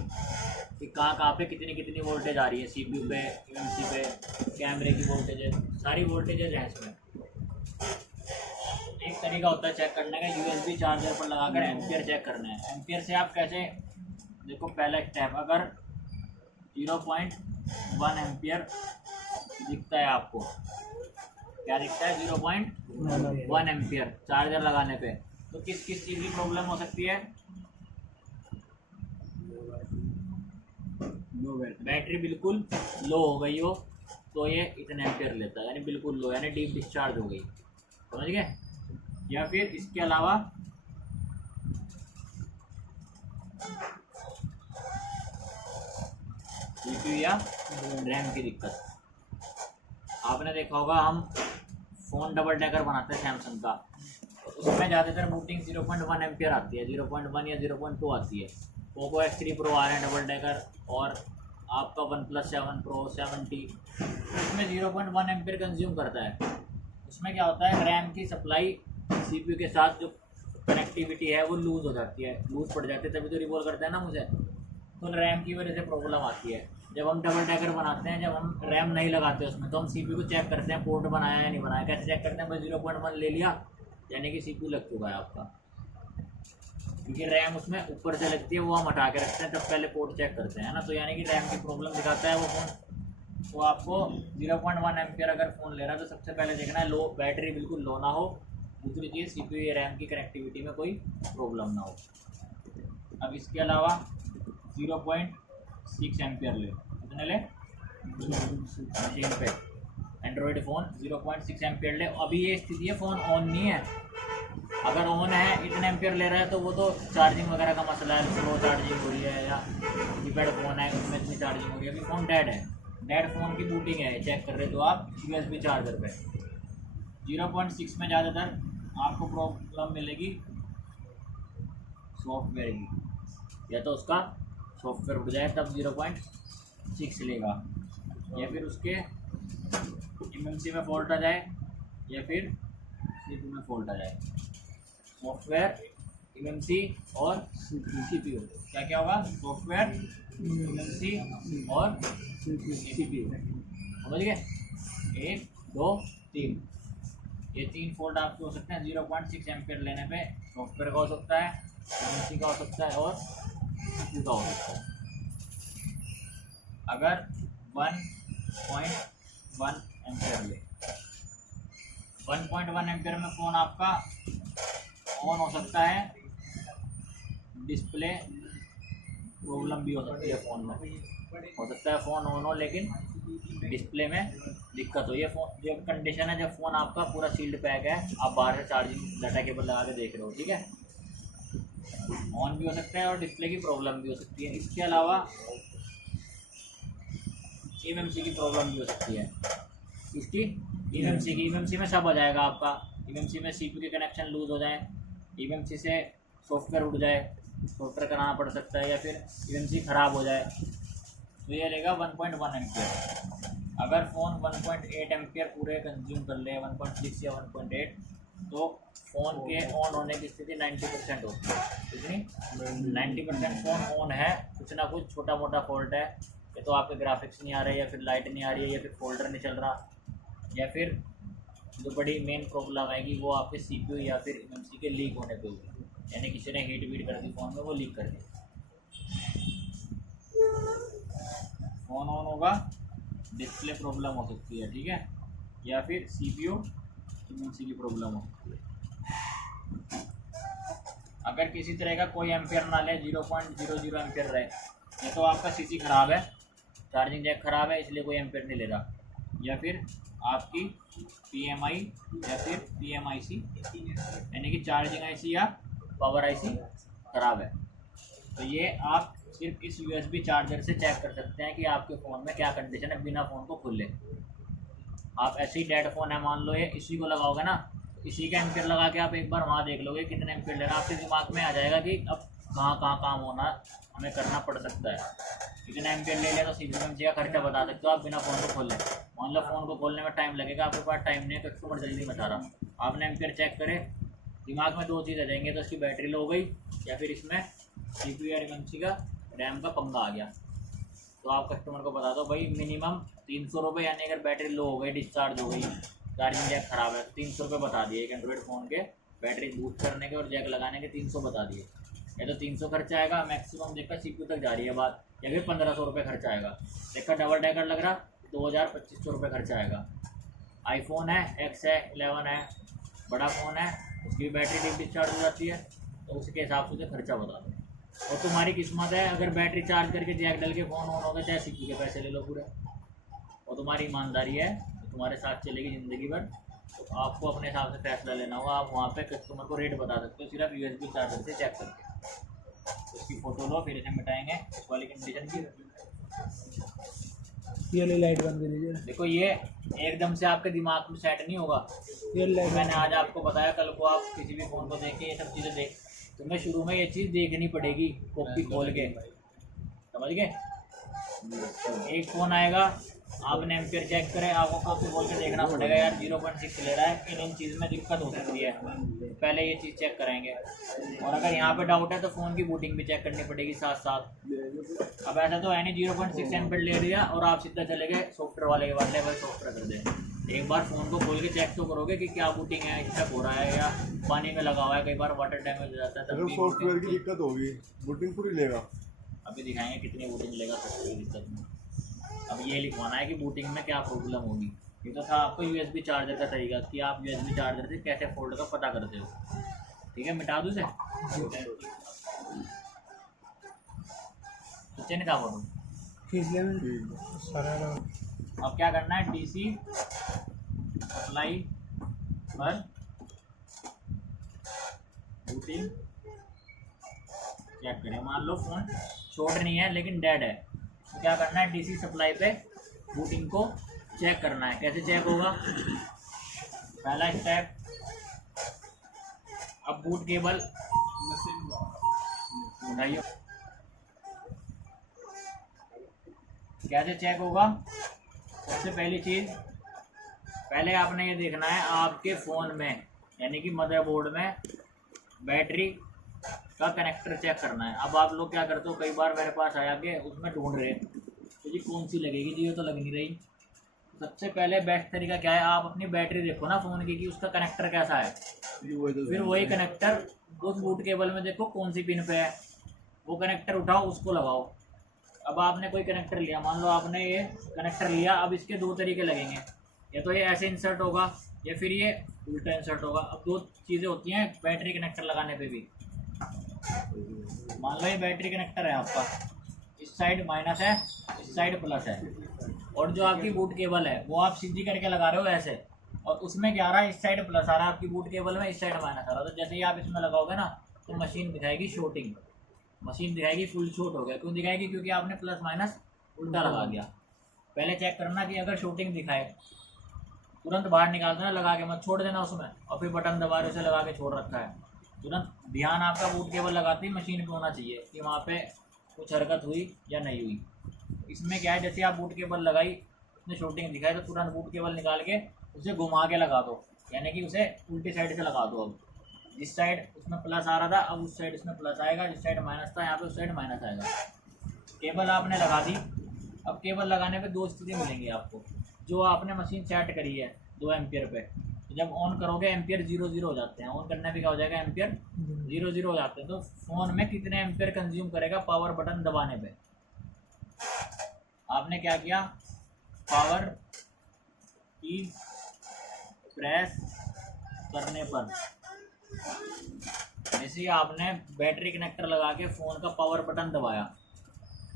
कि कहाँ पे कितनी कितनी वोल्टेज आ रही है, सीपीयू पे, एमएमसी पे, कैमरे की वोल्टेज, सारी वोल्टेजेज हैं इसमें। एक तरीका होता है चेक करने का, यूएसबी चार्जर पर लगाकर एम्पियर चेक करना है। एम्पियर से आप कैसे, देखो पहला स्टेप, अगर 0.1 एम्पियर दिखता है आपको, क्या दिखता है 0.1 एम्पियर चार्जर लगाने पे, तो किस किस चीज़ की प्रॉब्लम हो सकती है? बैटरी बिल्कुल लो हो गई हो तो ये इतने एम्पियर लेता है, यानी बिल्कुल लो, यानी डीप डिस्चार्ज हो गई। समझ गए? या फिर इसके अलावा सीपीयू या रैम की दिक्कत। आपने देखा होगा हम फ़ोन डबल डेकर बनाते हैं सैमसंग का, उसमें ज़्यादातर बूटिंग 0.1 एम्पियर आती है, 0.1 या 0.2 आती है। पोको X3 Pro आ रहे हैं डबल डेकर, और आपका OnePlus 7 Pro 7T, उसमें 0.1 एम्पियर कंज्यूम करता है। उसमें क्या होता है, रैम की सप्लाई CPU के साथ जो कनेक्टिविटी है वो लूज़ हो जाती है, लूज़ पड़ जाती है, तभी तो रिवॉल्व करता है ना मुझे, तो रैम की वजह से प्रॉब्लम आती है। जब हम डबल डेकर बनाते हैं, जब हम रैम नहीं लगाते उसमें, तो हम CPU को चेक करते हैं पोर्ट बनाया या नहीं बनाया। कैसे चेक करते हैं, बस 0.1 ले लिया यानी कि CPU लग चुका है आपका, क्योंकि रैम उसमें ऊपर से लगती है, वो हम हटा के रखते हैं, तब पहले पोर्ट चेक करते हैं ना, तो यानी कि रैम की प्रॉब्लम दिखाता है वो फ़ोन। तो आपको 0.1 एम्पियर अगर फ़ोन ले रहा है तो सबसे पहले देखना है लो बैटरी बिल्कुल लो ना हो, दूसरी चीज़ CPU या रैम की कनेक्टिविटी में कोई प्रॉब्लम ना हो। अब इसके अलावा 0.6 एम्पियर ले, कितने ले मशीन पे एंड्रॉयड फ़ोन 0.6 एम्पियर ले। अभी ये स्थिति है फ़ोन ऑन नहीं है, अगर ऑन है इतने एम्पियर ले रहा है तो वो तो चार्जिंग वगैरह का मसला है, स्लो चार्जिंग हो रही है, या कीपैड फ़ोन है उसमें इतनी चार्जिंग हो रही है। अभी फ़ोन डेड है, डेड फ़ोन की बूटिंग है, चेक कर रहे तो आप USB चार्जर पे 0.6 में ज़्यादातर आपको प्रॉब्लम मिलेगी सॉफ्टवेयर की, या तो उसका सॉफ्टवेयर उड़ जाए तब 0.6 लेगा, या फिर उसके MMC में फॉल्ट आ जाए, या फिर CPU में फॉल्ट आ जाए। सॉफ्टवेयर, MMC और CPU, क्या क्या होगा, सॉफ्टवेयर, MMC और CPU, समझ गए, 1 2 3, ये 3 फॉल्ट आपके हो सकते हैं 0.6 एम्पियर लेने पे। सॉफ्टवेयर का हो सकता है, MMC का हो सकता है और CPU का हो सकता है। अगर 1.1 एम्पियर ले, 1.1 एम्पियर में फ़ोन आपका ऑन हो सकता है, डिस्प्ले प्रॉब्लम भी हो सकती है फ़ोन में, हो सकता है फ़ोन ऑन हो लेकिन डिस्प्ले में दिक्कत हो। ये फ़ोन जो कंडीशन है जब फ़ोन आपका पूरा सील्ड पैक है, आप बाहर से चार्जिंग डाटा केबल लगा के देख रहे हो, ठीक है, ऑन भी हो सकता है और डिस्प्ले की प्रॉब्लम भी हो सकती है। इसके अलावा MMC की प्रॉब्लम भी हो सकती है, इसकी MMC में सब आ जाएगा आपका। MMC में CPU के कनेक्शन लूज़ हो जाए, MMC से सॉफ्टवेयर उड़ जाए, सॉफ्टवेयर कराना पड़ सकता है, या फिर MMC ख़राब हो जाए, तो ये रहेगा 1.1 एम्पियर। अगर फ़ोन 1.8 एम्पियर पूरे कंज्यूम कर ले, 1.6 या 1.8, तो फ़ोन के ऑन होने की स्थिति 90% होती है। कितनी 90% फ़ोन ऑन है, कुछ ना कुछ छोटा मोटा फॉल्ट है, या तो आपके ग्राफिक्स नहीं आ रहे, या फिर लाइट नहीं आ रही है, या फिर फोल्डर नहीं चल रहा, या फिर जो बड़ी मेन प्रॉब्लम आएगी वो आपके CPU या फिर MMC के लीक होने पे होगी, यानी किसी ने हीट वीट कर दी फ़ोन में, वो लीक कर दी, फ़ोन ऑन होगा, डिस्प्ले प्रॉब्लम हो सकती है, ठीक है, या फिर CPU MMC की प्रॉब्लम हो सकती है। अगर किसी तरह का कोई एम्पियर ना ले, 0.00 एम्पियर रहे, या तो आपका CC ख़राब है, चार्जिंग जैक ख़राब है इसलिए कोई एम्पियर नहीं ले रहा, या फिर आपकी PMI या फिर PMIC यानी कि चार्जिंग IC या पावर IC ख़राब है, तो ये आप सिर्फ इस USB चार्जर से चेक कर सकते हैं कि आपके फ़ोन में क्या कंडीशन है, बिना फ़ोन को खोले। आप ऐसे ही डेड फ़ोन है मान लो, ये इसी को लगाओगे ना, इसी का एम्पियर लगा के आप एक बार वहाँ देख लोगे कितने एम्पियर ले रहा है, आपके दिमाग में आ जाएगा कि अब कहाँ काम होना हमें करना पड़ सकता है। इतना एम्पियर ले लिया तो CPMC का खर्चा बता सकते हो आप बिना फ़ोन को खोले। मान लो फ़ोन को खोलने में टाइम लगेगा, आपके पास टाइम नहीं है, कस्टमर जल्दी बता रहा, आपने एम्पियर चेक करे, दिमाग में 2 चीज़ आ जाएंगे, तो इसकी बैटरी लो हो गई, या फिर इसमें CPU या MMC का रैम का पंगा आ गया। तो आप कस्टमर को बता दो भाई मिनिमम 300 रुपये, यानी अगर बैटरी लो हो गई, डिस्चार्ज हो गई, चार्जिंग जैक ख़राब है, 300 रुपये बता दिए एक एंड्रॉइड फ़ोन के बैटरी बूस्ट करने के और जैक लगाने के 300 बता दिए, या तो 300 खर्चा आएगा मैक्सिमम, देखा CPU तक जा रही है बात, या फिर 1500 रुपये खर्चा आएगा, देखा डबल डेकर लग रहा 2000-2500 रुपये खर्चा आएगा। iPhone है, X है, 11 है, बड़ा फ़ोन है, उसकी बैटरी डीप डिस्चार्ज हो जाती है, तो उसके हिसाब से खर्चा बता दो। और तुम्हारी किस्मत है, अगर बैटरी चार्ज करके जैक डल के फ़ोन ऑन होगा, चाहे CPU के पैसे ले लो पूरे, और तुम्हारी ईमानदारी है तो तुम्हारे साथ चलेगी ज़िंदगी भर। तो आपको अपने हिसाब से फैसला लेना होगा, आप वहाँ पे कस्टमर को रेट बता सकते हो सिर्फ USB चार्जर से चेक करके। उसकी फ़ोटो लो, फिर इसे मिटाएंगे इस वाली कंडीशन की। ये लाइट बंद कर दीजिए। देखो ये एकदम से आपके दिमाग में सेट नहीं होगा, ये लाइट मैंने आज आपको बताया, कल को आप किसी भी फ़ोन को देख के ये सब चीज़ें देख, तुम्हें शुरू में ये चीज़ देखनी पड़ेगी कॉपी खोल के, समझ गए। एक फ़ोन आएगा, आपने एम्पियर चेक करे, आपको कॉपी बोल के देखना पड़ेगा यार 0.6 ले रहा है, इन चीज़ में दिक्कत हो सकती है, पहले ये चीज़ चेक कराएंगे। और अगर यहाँ पे डाउट है तो फ़ोन की बूटिंग भी चेक करनी पड़ेगी साथ साथ। अब ऐसा तो है नहीं 0.6 एम्पियर ले लिया और आप सीधा चले गए सॉफ्टवेयर वाले के बाद लेवल सॉफ्टवेयर कर दें। एक बार फ़ोन को खोल के चेक तो करोगे कि क्या बूटिंग है, स्टक हो रहा है या पानी में लगा हुआ है, कई बार वाटर डैमेज हो जाता है तब अगर भी सॉफ्टवेयर की booting- दिक्कत होगी बूटिंग पूरी लेगा। अभी दिखाएंगे कितनी बूटिंग लेगा सॉफ्टवेयर की दिक्कत में। अब ये लिखवाना है कि बूटिंग में क्या प्रॉब्लम होगी। ये तो था आपको यूएसबी चार्जर का तरीका कि आप यूएसबी चार्जर से कैसे फोल्ड का पता करते हो। ठीक है, मिटा दूँ इसे, नीचे नहीं था फोटो। खींच ले मैं ठीक सारा अब क्या करना है, डीसी सप्लाई पर बूटिंग चेक करें। मान लो फ़ोन शॉर्ट नहीं है लेकिन डेड है, तो क्या करना है, डीसी सप्लाई पे बूटिंग को चेक करना है। कैसे चेक होगा, पहला स्टेप, अब बूट केबल उठाइए। कैसे चेक होगा, सबसे पहली चीज़, पहले आपने ये देखना है आपके फ़ोन में यानी कि मदरबोर्ड में बैटरी का कनेक्टर चेक करना है। अब आप लोग क्या करते हो, कई बार मेरे पास आया कि उसमें ढूंढ रहे तो जी कौन सी लगेगी जी, ये तो लग नहीं रही। सबसे पहले बेस्ट तरीका क्या है, आप अपनी बैटरी देखो ना फ़ोन की कि उसका कनेक्टर कैसा है, फिर वही कनेक्टर उस बूट केबल में देखो कौन सी पिन पे है, वो कनेक्टर उठाओ उसको लगाओ। अब आपने कोई कनेक्टर लिया, मान लो आपने ये कनेक्टर लिया, अब इसके दो तरीके लगेंगे, या तो ये ऐसे इंसर्ट होगा या फिर ये उल्टा इंसर्ट होगा। अब दो चीज़ें होती हैं बैटरी कनेक्टर लगाने पे भी। मान लो ये बैटरी कनेक्टर है आपका, इस साइड माइनस है, इस साइड प्लस है, और जो आपकी बूट केबल है वो आप सीधी करके लगा रहे हो ऐसे, और उसमें क्या आ रहा है, इस साइड प्लस आ रहा है आपकी बूट केबल में, इस साइड माइनस आ रहा है। तो जैसे ही आप इसमें लगाओगे ना तो मशीन दिखाएगी शॉर्टिंग, मशीन दिखाएगी फुल शॉर्ट हो गया। क्यों दिखाएगी, क्योंकि आपने प्लस माइनस उल्टा लगा दिया। पहले चेक करना कि अगर शॉर्टिंग दिखाए तुरंत बाहर निकाल देना, लगा के मत छोड़ देना उसमें, और फिर बटन दबा रहे उसे लगा के छोड़ रखा है। तुरंत ध्यान आपका बूट केबल लगाते ही मशीन पे होना चाहिए कि वहाँ पे कुछ हरकत हुई या नहीं हुई। इसमें क्या है, जैसे आप बूट केबल लगाई, उसने शॉर्टिंग दिखाई तो तुरंत बूट केबल निकाल के उसे घुमा के लगा दो, यानी कि उसे उल्टी साइड से लगा दो। अब जिस साइड उसमें प्लस आ रहा था अब उस साइड इसमें प्लस आएगा, जिस साइड माइनस था यहाँ पे उस साइड माइनस आएगा। केबल आपने लगा दी। अब केबल लगाने पे दो स्थिति मिलेंगी आपको। जो आपने मशीन सेट करी है 2 एम्पियर पे, तो जब ऑन करोगे एम्पियर 0 हो जाते हैं, ऑन करने पे क्या हो जाएगा, एम्पियर 0 हो जाते हैं। तो फ़ोन में कितने एम्पियर कंज्यूम करेगा पावर बटन दबाने पे। आपने क्या किया, पावर की प्रेस करने पर जैसे ही आपने बैटरी कनेक्टर लगा के फ़ोन का पावर बटन दबाया,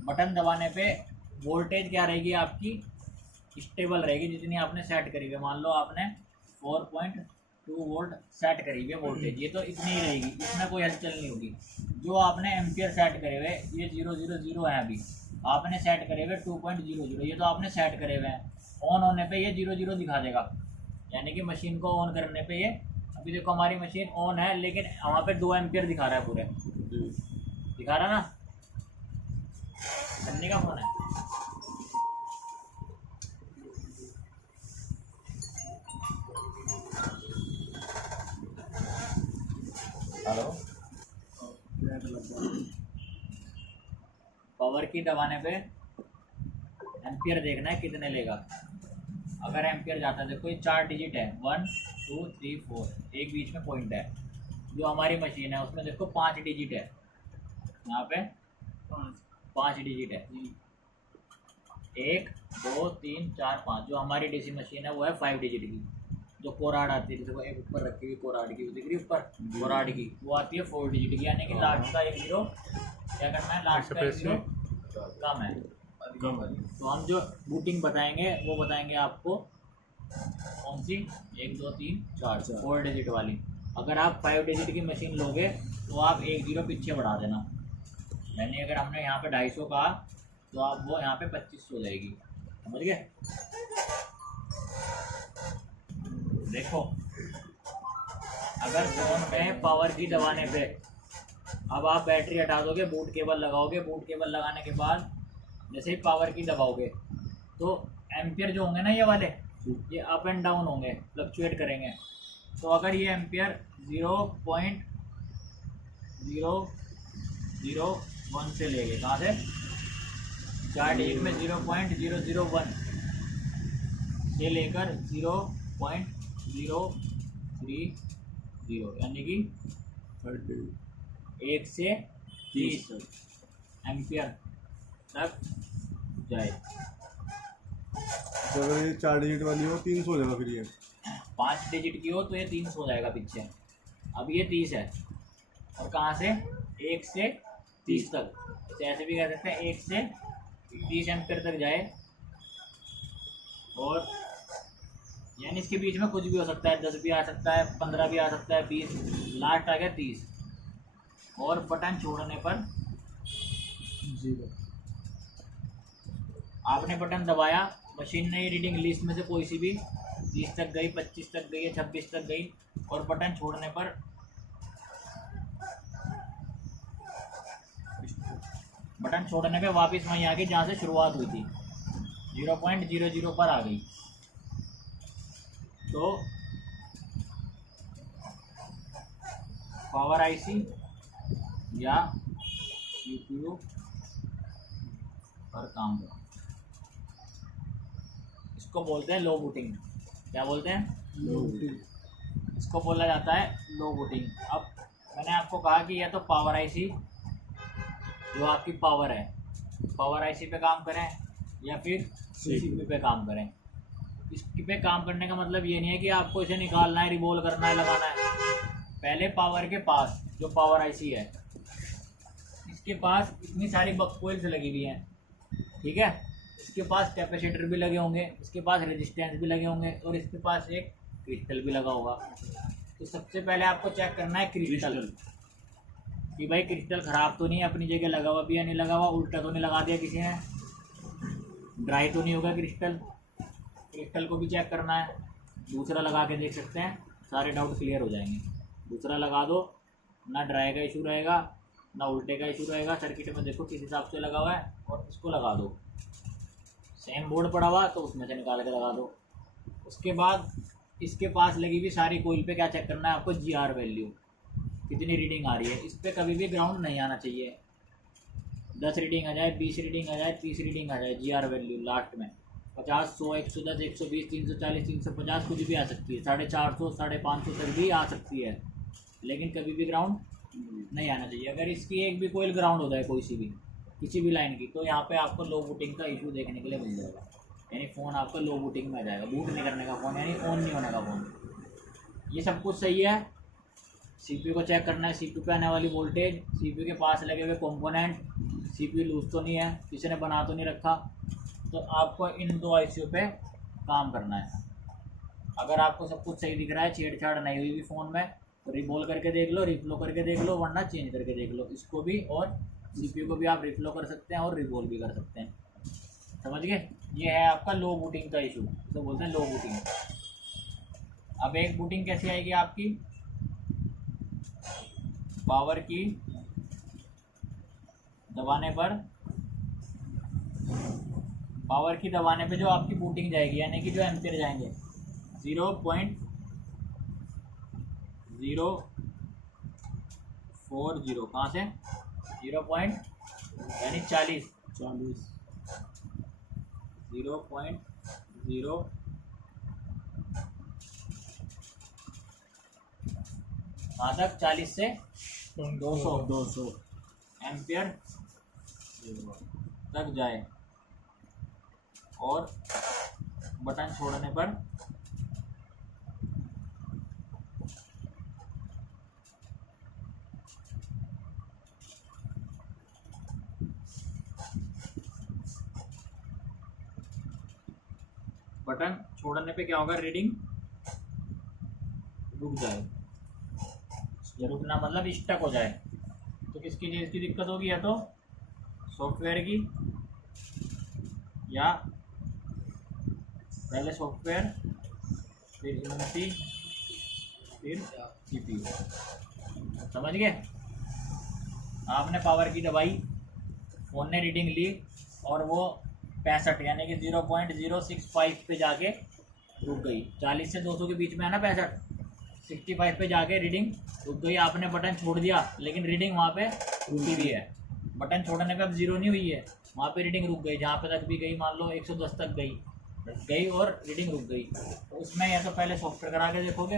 बटन दबाने पे वोल्टेज क्या रहेगी आपकी, स्टेबल रहेगी जितनी आपने सेट करी है। मान लो आपने 4.2 वोल्ट सेट करी है वोल्टेज, ये तो इतनी ही रहेगी, इसमें कोई हलचल नहीं होगी। जो आपने एम्पियर सेट करे हुए, ये 000 है, अभी आपने सेट करे हुए 2.00, ये तो आपने सेट करे हुए हैं। ऑन होने पे ये 00 दिखा देगा, यानी कि मशीन को ऑन करने पे ये, अभी देखो हमारी मशीन ऑन है लेकिन वहाँ पे 2 एम्पियर दिखा रहा है, पूरे दिखा रहा ना, सन्नी का फ़ोन है। हेलो, पावर की दबाने पे एम्पियर देखना है कितने लेगा। अगर एम्पियर जाता है, देखो ये 4 डिजिट है, 1 2 3 4, एक बीच में पॉइंट है। जो हमारी मशीन है उसमें देखो 5 डिजिट है, यहाँ पे 5 डिजिट है, 1 2 3 4 5। जो हमारी डीसी मशीन है वो है 5 डिजिट की। जो कोराड आती है, देखो एक ऊपर रखी हुई कोराड की, दिख रही ऊपर कोराड की, वो आती है 4 डिजिट की, यानी कि लास्ट का 1 0 क्या करना है, लास्ट का 1 0 कम है। तो हम जो बूटिंग बताएंगे वो बताएंगे आपको कौन सी, 1 2 3 4 4 डिजिट वाली। अगर आप 5 डिजिट की मशीन लोगे तो आप 1 0 पीछे बढ़ा देना, यानी अगर हमने यहाँ पे 250 कहा तो आप वो यहाँ पे 2500 हो जाएगी, समझ गए। देखो अगर फ़ोन में पावर की दबाने पे अब आप बैटरी हटा दोगे, बूट केबल लगाओगे, बूट केबल लगाने के बाद जैसे ही पावर की दबाओगे तो एम्पियर जो होंगे ना ये वाले, ये अप एंड डाउन होंगे, फ्लक्चुएट करेंगे। तो अगर ये एम्पियर 0.001 से लेंगे, कहाँ से, चार डिजिट में 0.001 से लेकर 0.030, यानी कि 1 से 30 एम्पियर तक जाए। तो अगर ये 4 डिजिट वाली हो 300 हो जाएगा फिर ये। 5 डिजिट की हो तो ये 300 हो जाएगा पीछे। अब ये 30 है, और कहाँ से, 1 से 30 तक, तो ऐसे भी कह सकते हैं 1 से 30 एम्पियर तक जाए। और यानी इसके बीच में कुछ भी हो सकता है, 10 भी आ सकता है, 15 भी आ सकता है, 20, लास्ट आ गया 30। और बटन छोड़ने पर 0। आपने बटन दबाया, मशीन ने रीडिंग लिस्ट में से कोई सी भी 30 तक गई, 25 तक गई, 26 तक गई, और बटन छोड़ने पर वापस वहीं आ गई जहाँ से शुरुआत हुई थी, 0.00 पर आ गई। तो पावर आईसी या सीपीयू पर काम करो, इसको बोलते हैं लो बूटिंग। क्या बोलते हैं, इसको बोला जाता है लो बूटिंग। अब मैंने आपको कहा कि यह तो पावर आईसी जो आपकी पावर है, पावर आईसी पे काम करें या फिर सीपीयू पे काम करें। इस पे काम करने का मतलब ये नहीं है कि आपको इसे निकालना है, रिवॉल्व करना है, लगाना है। पहले पावर के पास जो पावर आईसी है, इसके पास इतनी सारी बककोइल्स लगी हुई हैं, ठीक है। इसके पास कैपेसिटर भी लगे होंगे, इसके पास रेजिस्टेंस भी लगे होंगे, और इसके पास एक क्रिस्टल भी लगा होगा। तो सबसे पहले आपको चेक करना है क्रिस्टल, कि भाई क्रिस्टल ख़राब तो नहीं है, अपनी जगह लगा हुआ भी या नहीं लगा हुआ, उल्टा तो नहीं लगा दिया किसी ने, ड्राई तो नहीं होगा क्रिस्टल। क्रिस्टल को भी चेक करना है। दूसरा लगा के देख सकते हैं, सारे डाउट क्लियर हो जाएंगे। दूसरा लगा दो, ना ड्राई का इशू रहेगा ना उल्टे का इशू रहेगा। सर्किट में देखो किस हिसाब से लगा हुआ है, और इसको लगा दो। सेम बोर्ड पड़ा हुआ तो उसमें से निकाल के लगा दो। उसके बाद इसके पास लगी हुई सारी कोइल पे क्या चेक करना है आपको, GR वैल्यू कितनी रीडिंग आ रही है। इस पर कभी भी ग्राउंड नहीं आना चाहिए। 10 रीडिंग आ जाए, 20 रीडिंग आ जाए, 30 रीडिंग आ जाए, GR वैल्यू लास्ट में 50, 100, 110, 120, 340, 350 कुछ भी आ सकती है, 450, 550 तक भी आ सकती है, लेकिन कभी भी ग्राउंड नहीं आना चाहिए। अगर इसकी एक भी कोई ग्राउंड हो जाए, कोई सी भी किसी भी लाइन की, तो यहाँ पे आपको लो बूटिंग का इशू देखने के लिए मिल जाएगा। यानी फ़ोन आपका लो बूटिंग में आ जाएगा, बूट नहीं करने का फ़ोन, यानी ऑन नहीं होने का फ़ोन। ये सब कुछ सही है। CPU को चेक करना है, CPU पे आने वाली वोल्टेज, CPU के पास लगे हुए कंपोनेंट, CPU लूज तो नहीं है, किसी ने बना तो नहीं रखा। तो आपको इन 2 ICU पे काम करना है। अगर आपको सब कुछ सही दिख रहा है, छेड़छाड़ नहीं हुई भी फ़ोन में, तो रिबोल करके देख लो, रिफ्लो करके देख लो, वरना चेंज करके देख लो इसको भी। और CPU को भी आप रिफ्लो कर सकते हैं और रिबोल भी कर सकते हैं। समझ गए? ये है आपका लो बूटिंग का इशू, तो बोलते हैं लो बूटिंग। अब एक बूटिंग कैसी आएगी आपकी, पावर की दबाने पे जो आपकी बूटिंग जाएगी, यानी कि जो एम्पियर जाएंगे 0.040, कहाँ से 0. यानी 40 0.0 कहाँ तक, 40 से 200 एम्पियर तक जाए। और बटन छोड़ने पर क्या होगा, रीडिंग रुक जाए। या रुकना मतलब स्टक हो जाए। तो किसकी चीज़ की दिक्कत होगी, या तो सॉफ्टवेयर की, या पहले सॉफ्टवेयर फिर इम्यूनिटी फिर CPU। समझ गए? आपने पावर की दबाई, फ़ोन ने रीडिंग ली, और वो 65 यानी कि 0.065 पे जाके रुक गई। 40 से 200 के बीच में है ना 65, 65 पे जाके रीडिंग रुक गई। आपने बटन छोड़ दिया लेकिन रीडिंग वहाँ पे रुकी हुई है। बटन छोड़ने पे अब जीरो नहीं हुई है, वहाँ पे रीडिंग रुक गई। जहाँ पे तक भी गई, मान लो 110 तक गई और रीडिंग रुक गई। तो उसमें या तो पहले सॉफ्टवेयर करा के देखोगे,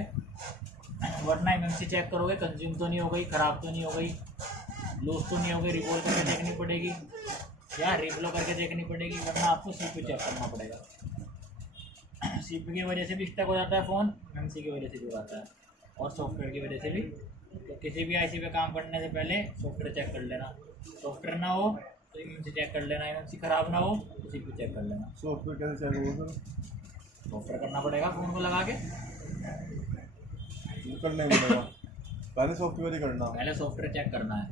वरना एमएमसी चेक करोगे कंज्यूम तो नहीं हो गई, ख़राब तो नहीं हो गई, लूज तो नहीं हो गई, रिकॉल करके देखनी पड़ेगी या रिफ्लो करके देखनी पड़ेगी, वरना आपको सीपीयू चेक करना पड़ेगा। सीपीयू की वजह से भी स्टक हो जाता है फ़ोन, एमएमसी की वजह से भी हो जाता है और सॉफ्टवेयर की वजह से भी। तो किसी भी आईसी पे काम करने से पहले सॉफ्टवेयर चेक कर लेना, सॉफ्टवेयर ना हो तो एमएमसी चेक कर लेना, एमएमसी ख़राब ना हो तो सीपीयू चेक कर लेना। सॉफ्टवेयर कैसे चेक होगा सर? सॉफ्टवेयर करना पड़ेगा फ़ोन को लगा के, करना ही पड़ेगा, पहले सॉफ्टवेयर ही करना। पहले सॉफ्टवेयर चेक करना है।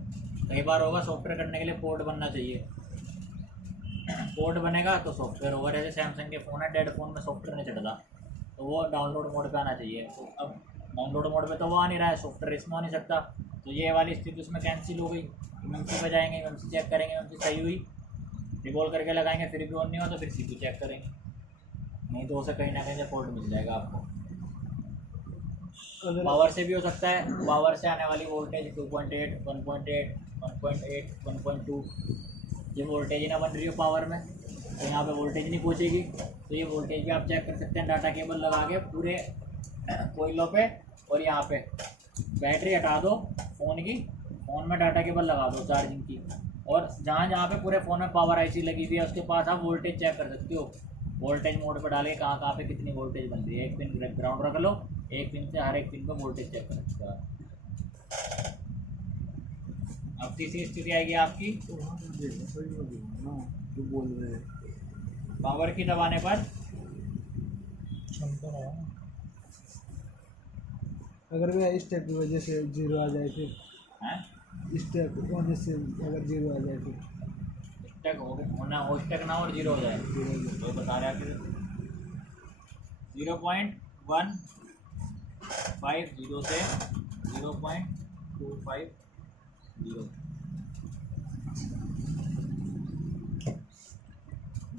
कई बार होगा सॉफ्टवेयर करने के लिए पोर्ट बनना चाहिए, पोर्ट बनेगा तो सॉफ्टवेयर होगा। जैसे सैमसंग के फ़ोन है, डेड फ़ोन में सॉफ्टवेयर नहीं चढ़ता तो वो डाउनलोड मोड पे आना चाहिए। तो अब डाउनलोड मोड पे तो वो आ नहीं रहा है, सॉफ्टवेयर इसमें हो नहीं सकता, तो ये वाली स्थिति उसमें कैंसिल हो गई। एमएमसी पे जाएंगे, एमएमसी चेक करेंगे, एमएमसी सही हुई, रिकॉल करके लगाएंगे, फिर भी ऑन नहीं हुआ तो फिर सीपीयू चेक करेंगे, नहीं तो उसे कहीं ना कहीं से फॉल्ट मिल जाएगा आपको। पावर से भी हो सकता है, पावर से आने वाली वोल्टेज 2.8, 1.8, 1.8, 1.2, ये वोल्टेज ही ना बन रही हो पावर में तो यहाँ पे वोल्टेज नहीं पहुँचेगी। तो ये वोल्टेज भी आप चेक कर सकते हैं डाटा केबल लगा के पूरे कोयलों पे, और यहाँ पे बैटरी हटा दो फ़ोन की, फ़ोन में डाटा केबल लगा दो चार्जिंग की, और जहाँ जहाँ पे पूरे फ़ोन में पावर आईसी लगी हुई है उसके पास आप वोल्टेज चेक कर सकते हो। वोल्टेज मोड पर डाल के कहाँ कहाँ पे कितनी वोल्टेज बन रही है, एक पिन ग्राउंड रख लो, एक पिन से हर एक पिन पर वोल्टेज चेक कर सकते हो आप। अब तीसरी स्थिति आएगी आपकी जो बोल रहे हैं पावर की दबाने पर। अगर भैया स्टेप की वजह से जीरो आ जाए फिर, हैं स्टेप होने से अगर जीरो आ जाए फिर, स्टक होना हो, स्टक ना और जीरो हो जाए तो बता रहा है फिर 0.150 से 0.250,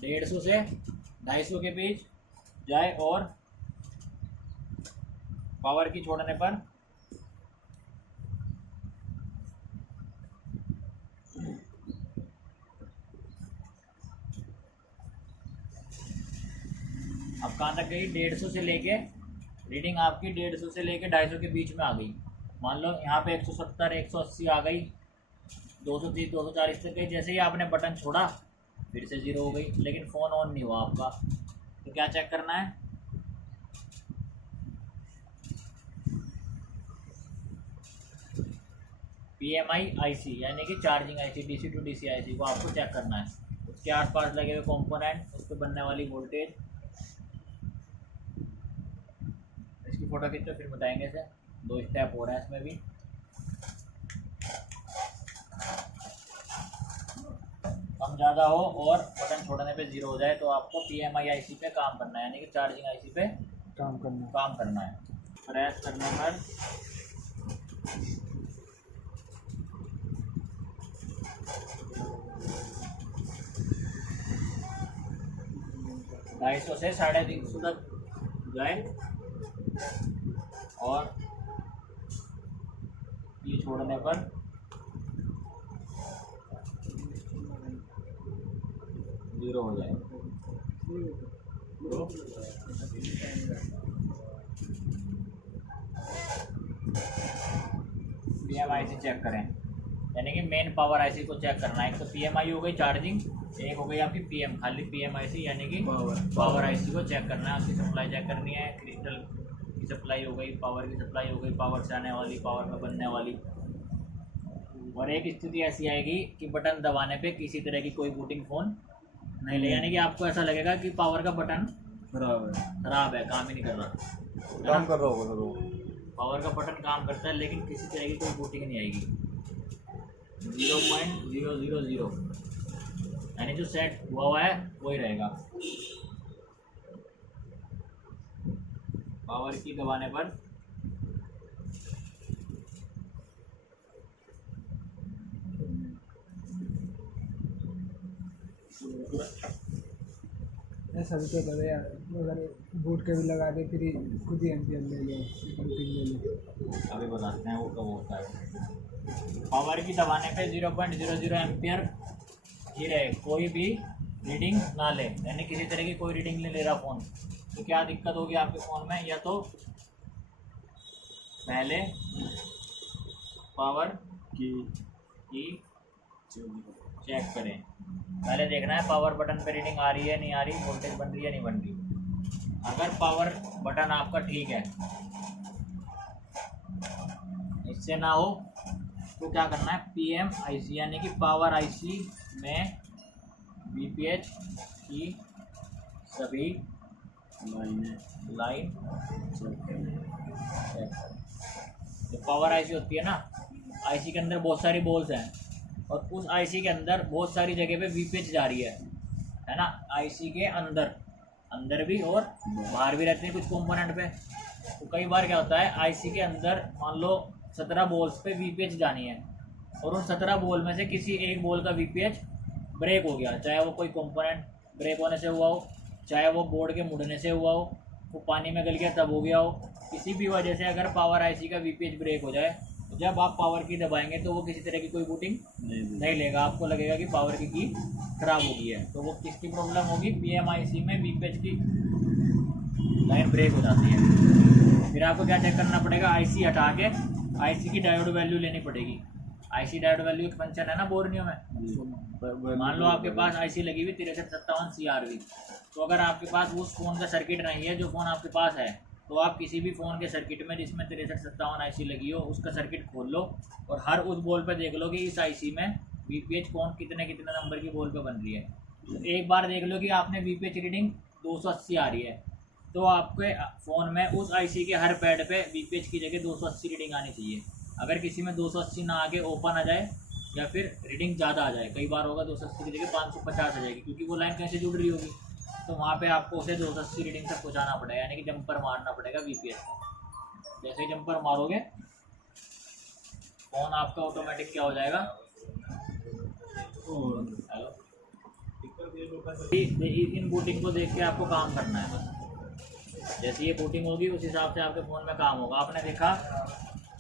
150 से 250 के बीच जाए और पावर की छोड़ने पर अब कहाँ तक गई, 150 से लेके रीडिंग आपकी 150 से लेके 250 के बीच में आ गई। मान लो यहाँ पे 170, 180 आ गई, 230, 240 तक गई। जैसे ही आपने बटन छोड़ा फिर से जीरो हो गई, लेकिन फ़ोन ऑन नहीं हुआ आपका। तो क्या चेक करना है, PMI IC यानी कि charging IC, DC to DC IC को आपको चेक करना है। उसके आसपास लगे हुए कंपोनेंट, उस पर बनने वाली वोल्टेज, इसकी फ़ोटो खींचो फिर बताएंगे इसे। 2 स्टेप हो रहा है इसमें भी। कम ज़्यादा हो और बटन छोड़ने पे जीरो हो जाए तो आपको PMI IC पे काम करना है, यानी कि चार्जिंग IC पे काम करना है। प्रेस करने पर ढाई सौ से 350 तक जाए और ये छोड़ने पर जीरो हो जाए। PMI IC चेक करें, यानी कि मेन पावर IC को चेक करना है। एक तो PMI हो गई चार्जिंग, एक हो गई आपकी PM, खाली PM IC यानी कि पावर IC को चेक करना है, उसकी सप्लाई चेक करनी है। क्रिस्टल की सप्लाई हो गई, पावर की सप्लाई हो गई, पावर से आने वाली, पावर में बनने वाली। और एक स्थिति ऐसी आएगी कि बटन दबाने पे किसी तरह की कोई बूटिंग फ़ोन नहीं ले, यानी कि आपको ऐसा लगेगा कि पावर का बटन खराब है, काम ही नहीं कर रहा। काम कर रहा होगा सर वो, पावर का बटन काम करता है लेकिन किसी तरह की कोई बूटिंग नहीं आएगी। 0.000 यानी जो सेट हुआ है वही रहेगा। पावर की दबाने पर ऐसा भी तो करे यार, अगर बूट के भी लगा दे फिर खुद ही एम्पियर ले लो, रेटिंग ले लो। अभी बताते हैं वो कब होता है। पावर की दबाने पे 0.00 एम्पियर ही रहे, कोई भी रीडिंग ना ले, यानी किसी तरह की कोई रीडिंग नहीं ले रहा फ़ोन, तो क्या दिक्कत होगी आपके फ़ोन में? या तो पहले पावर की चेक करें, पहले देखना है पावर बटन पे रीडिंग आ रही है नहीं आ रही, वोल्टेज बन रही है नहीं बन रही। अगर पावर बटन आपका ठीक है, इससे ना हो तो क्या करना है, PMIC यानी कि पावर IC में VPH की सभी लाइन जो पावर IC होती है ना, IC के अंदर बहुत सारी बॉल्स हैं और उस IC के अंदर बहुत सारी जगह पे VPH जा रही है ना, IC के अंदर भी और बाहर भी रहते हैं कुछ कंपोनेंट पे। तो कई बार क्या होता है, IC के अंदर मान लो 17 बॉल्स पे VPH जानी है और उन 17 बॉल में से किसी एक बॉल का VPH ब्रेक हो गया, चाहे वो कोई कंपोनेंट ब्रेक होने से हुआ हो, चाहे वो बोर्ड के मुड़ने से हुआ हो, वो पानी में गल गया तब हो गया हो, किसी भी वजह से अगर पावर IC का VPH ब्रेक हो जाए तो जब आप पावर की दबाएंगे तो वो किसी तरह की कोई बूटिंग नहीं लेगा, आपको लगेगा कि पावर की खराब हो गई है। तो वो किसकी प्रॉब्लम होगी, PMIC में VPH की लाइन ब्रेक हो जाती है। फिर आपको क्या चेक करना पड़ेगा, IC हटा के IC की डायोड वैल्यू लेनी पड़ेगी। IC डायोड वैल्यू एक फंक्शन है ना बोर्नियो में, मान लो आपके पास IC लगी हुई 6357 CRV, तो अगर आपके पास उस फ़ोन का सर्किट नहीं है जो फ़ोन आपके पास है, तो आप किसी भी फ़ोन के सर्किट में जिसमें 6357 IC लगी हो उसका सर्किट खोल लो और हर उस बॉल पे देख लो कि इस IC में VPH कौन कितने नंबर की बॉल पे बन रही है। तो एक बार देख लो कि आपने VPH रीडिंग 280 आ रही है, तो आपके फ़ोन में उस IC के हर पैड पे VPH की जगह 280 रीडिंग आनी चाहिए। अगर किसी में 280 ना आके ओपन आ जाए या फिर रीडिंग ज़्यादा आ जाए, कई बार होगा 280 की जगह 550 आ जाएगी, क्योंकि वो लाइन कहीं से जुड़ रही होगी, तो वहाँ पे आपको उसे 280 रीडिंग तक पहुँचाना पड़ेगा, यानी कि जंपर मारना पड़ेगा VPH का। जैसे ही जंपर मारोगे फ़ोन आपका ऑटोमेटिक क्या हो जाएगा, हेलो, इन बूटिंग को देख के आपको काम करना है बस। जैसे ये बूटिंग होगी उस हिसाब से आपके फ़ोन में काम होगा। आपने देखा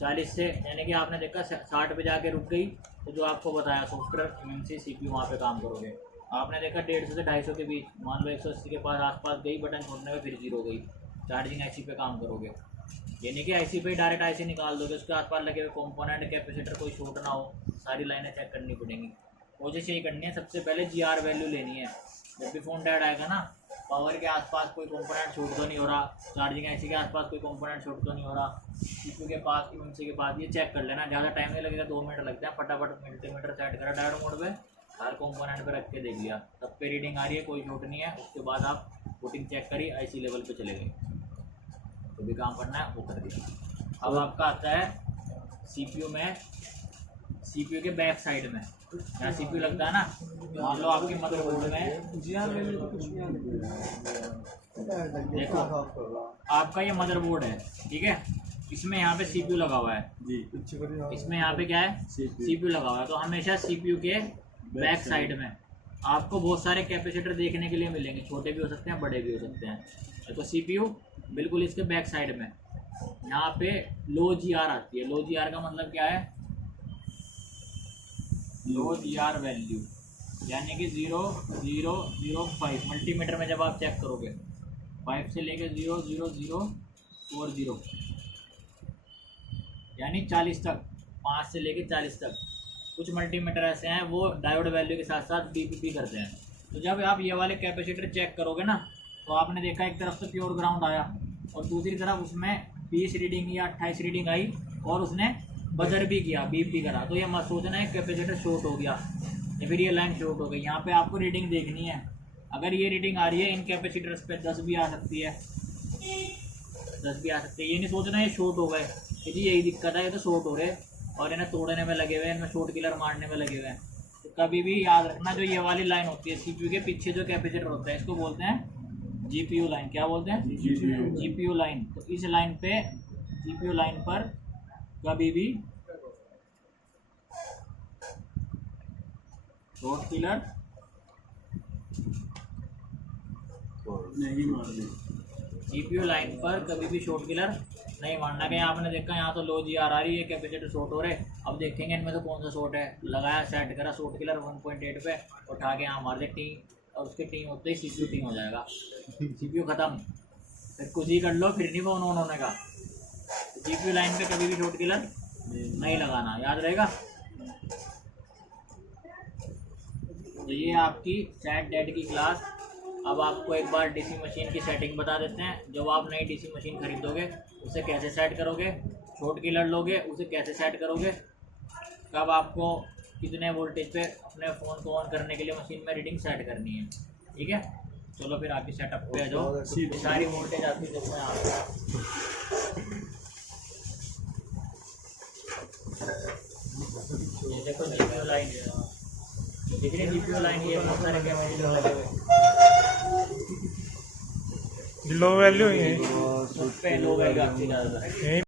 40 से, यानी कि आपने देखा 60 पे जाके रुक गई, तो जो आपको बताया सॉफ्टवेयर MMC CPU वहाँ पे काम करोगे। आपने देखा 150 से 250 के बीच, मान लो 180 के पास आसपास गई, बटन छोड़ने में फिर 0 गई, चार्जिंग IC पे काम करोगे, यानी कि IC पे डायरेक्ट IC निकाल दोगे, उसके आसपास लगे हुए कंपोनेंट कैपेसिटर कोई शॉर्ट ना हो, सारी लाइनें चेक करनी पड़ेंगी। कोशिश यही करनी है, सबसे पहले GR वैल्यू लेनी है। जब भी फ़ोन डेड आएगा ना, पावर के आसपास कोई कंपोनेंट शॉर्ट तो नहीं हो रहा, चार्जिंग IC के आसपास कोई कंपोनेंट शॉर्ट तो नहीं हो रहा, CPU के पास, MMC के पास, ये चेक कर लेना। ज़्यादा टाइम नहीं लगेगा, 2 मिनट लगते हैं, फटाफट मल्टीमीटर सेट करा डायोड मोड पे, हर कंपोनेंट पे रख के देख लिया, तब पे रीडिंग आ रही है, कोई शॉर्ट नहीं है। उसके बाद आप बूटिंग चेक करी, IC लेवल पे चले गए, जो भी काम करना है वो कर दिया। अब आपका आता है CPU में, CPU के बैक साइड में जहाँ CPU लगता है ना, मान लो आपके मदरबोर्ड में, देखो आपका ये मदरबोर्ड है, ठीक है, इसमें यहाँ पे CPU लगा हुआ है जी, इसमें यहाँ पे क्या है, CPU लगा हुआ है। तो हमेशा CPU के बैक साइड में आपको बहुत सारे कैपेसिटर देखने के लिए मिलेंगे, छोटे भी हो सकते हैं बड़े भी हो सकते हैं। तो CPU बिल्कुल इसके बैक साइड में यहाँ पे लो GR आती है। लो GR का मतलब क्या है, लो GR वैल्यू, यानी कि 0.005 मल्टीमीटर में जब आप चेक करोगे 5 से लेके 0.0040 यानी 40 तक, 5 से लेके 40 तक। कुछ मल्टीमीटर ऐसे हैं वो डायोड वैल्यू के साथ साथ BPP करते हैं। तो जब आप ये वाले कैपेसिटर चेक करोगे ना, तो आपने देखा एक तरफ से प्योर ग्राउंड आया और दूसरी तरफ उसमें 20 रीडिंग या 28 रीडिंग आई और उसने बजर भी किया, बीप भी करा। तो ये मत सोचना है कैपेसिटर शॉर्ट हो गया या फिर ये लाइन शॉर्ट हो गई। यहाँ पे आपको रीडिंग देखनी है, अगर ये रीडिंग आ रही है इन कैपेसिटर्स पे 10 भी आ सकती है, 10 भी आ सकती है। ये नहीं सोचना ये शॉर्ट हो गए, यदि यही दिक्कत है, ये तो शॉर्ट हो रहे और इन्हें तोड़ने में लगे हुए हैं, इनमें शॉर्ट किलर मारने में लगे हुए हैं। तो कभी भी याद रखना, जो ये वाली लाइन होती है CPU के पीछे जो कैपेसिटर होता है, इसको बोलते हैं GPU लाइन। क्या बोलते हैं? GPU line. तो इस लाइन पे, GPU लाइन पर कभी भी शॉर्ट किलर नहीं मार दे। जीपीयू लाइन पर कभी भी शॉर्ट किलर नहीं मारना। कि आपने देखा यहाँ तो लो जी आ रही है, कैपेसिटर शॉर्ट हो रहे। अब देखेंगे इनमें से कौन सा शॉर्ट है। लगाया, सेट करा शॉर्ट किलर 1.8 पे, उठा के यहाँ मार दे टीम, और उसके टीम होते ही सीपीयू टीम हो जाएगा, सीपीयू खत्म। फिर कुछ ही कर लो, फिर नहीं वो उन्होंने का। जीपीयू लाइन पे कभी भी शॉर्ट किलर नहीं लगाना, याद रहेगा। तो ये आपकी सेट डेट की क्लास। अब आपको एक बार डीसी मशीन की सेटिंग बता देते हैं। जब आप नई डीसी मशीन खरीदोगे उसे कैसे सेट करोगे, शॉर्ट किलर लोगे उसे कैसे सेट करोगे, कब आपको कितने वोल्टेज पे अपने फ़ोन को ऑन करने के लिए मशीन में रीडिंग सेट करनी है। ठीक है, चलो फिर आपकी सेटअप पे आ जाओ। सारी वोल्टेज आपकी देखो यहाँ पे। ये देखो जीपीयू लाइन, दिख रही है जीपीयू लाइन, ये बहुत सारे कैपेसिटर लगे हुए। लो वैल्यू है उस पे लो वैल्यू आपकी ज़्यादातर। यही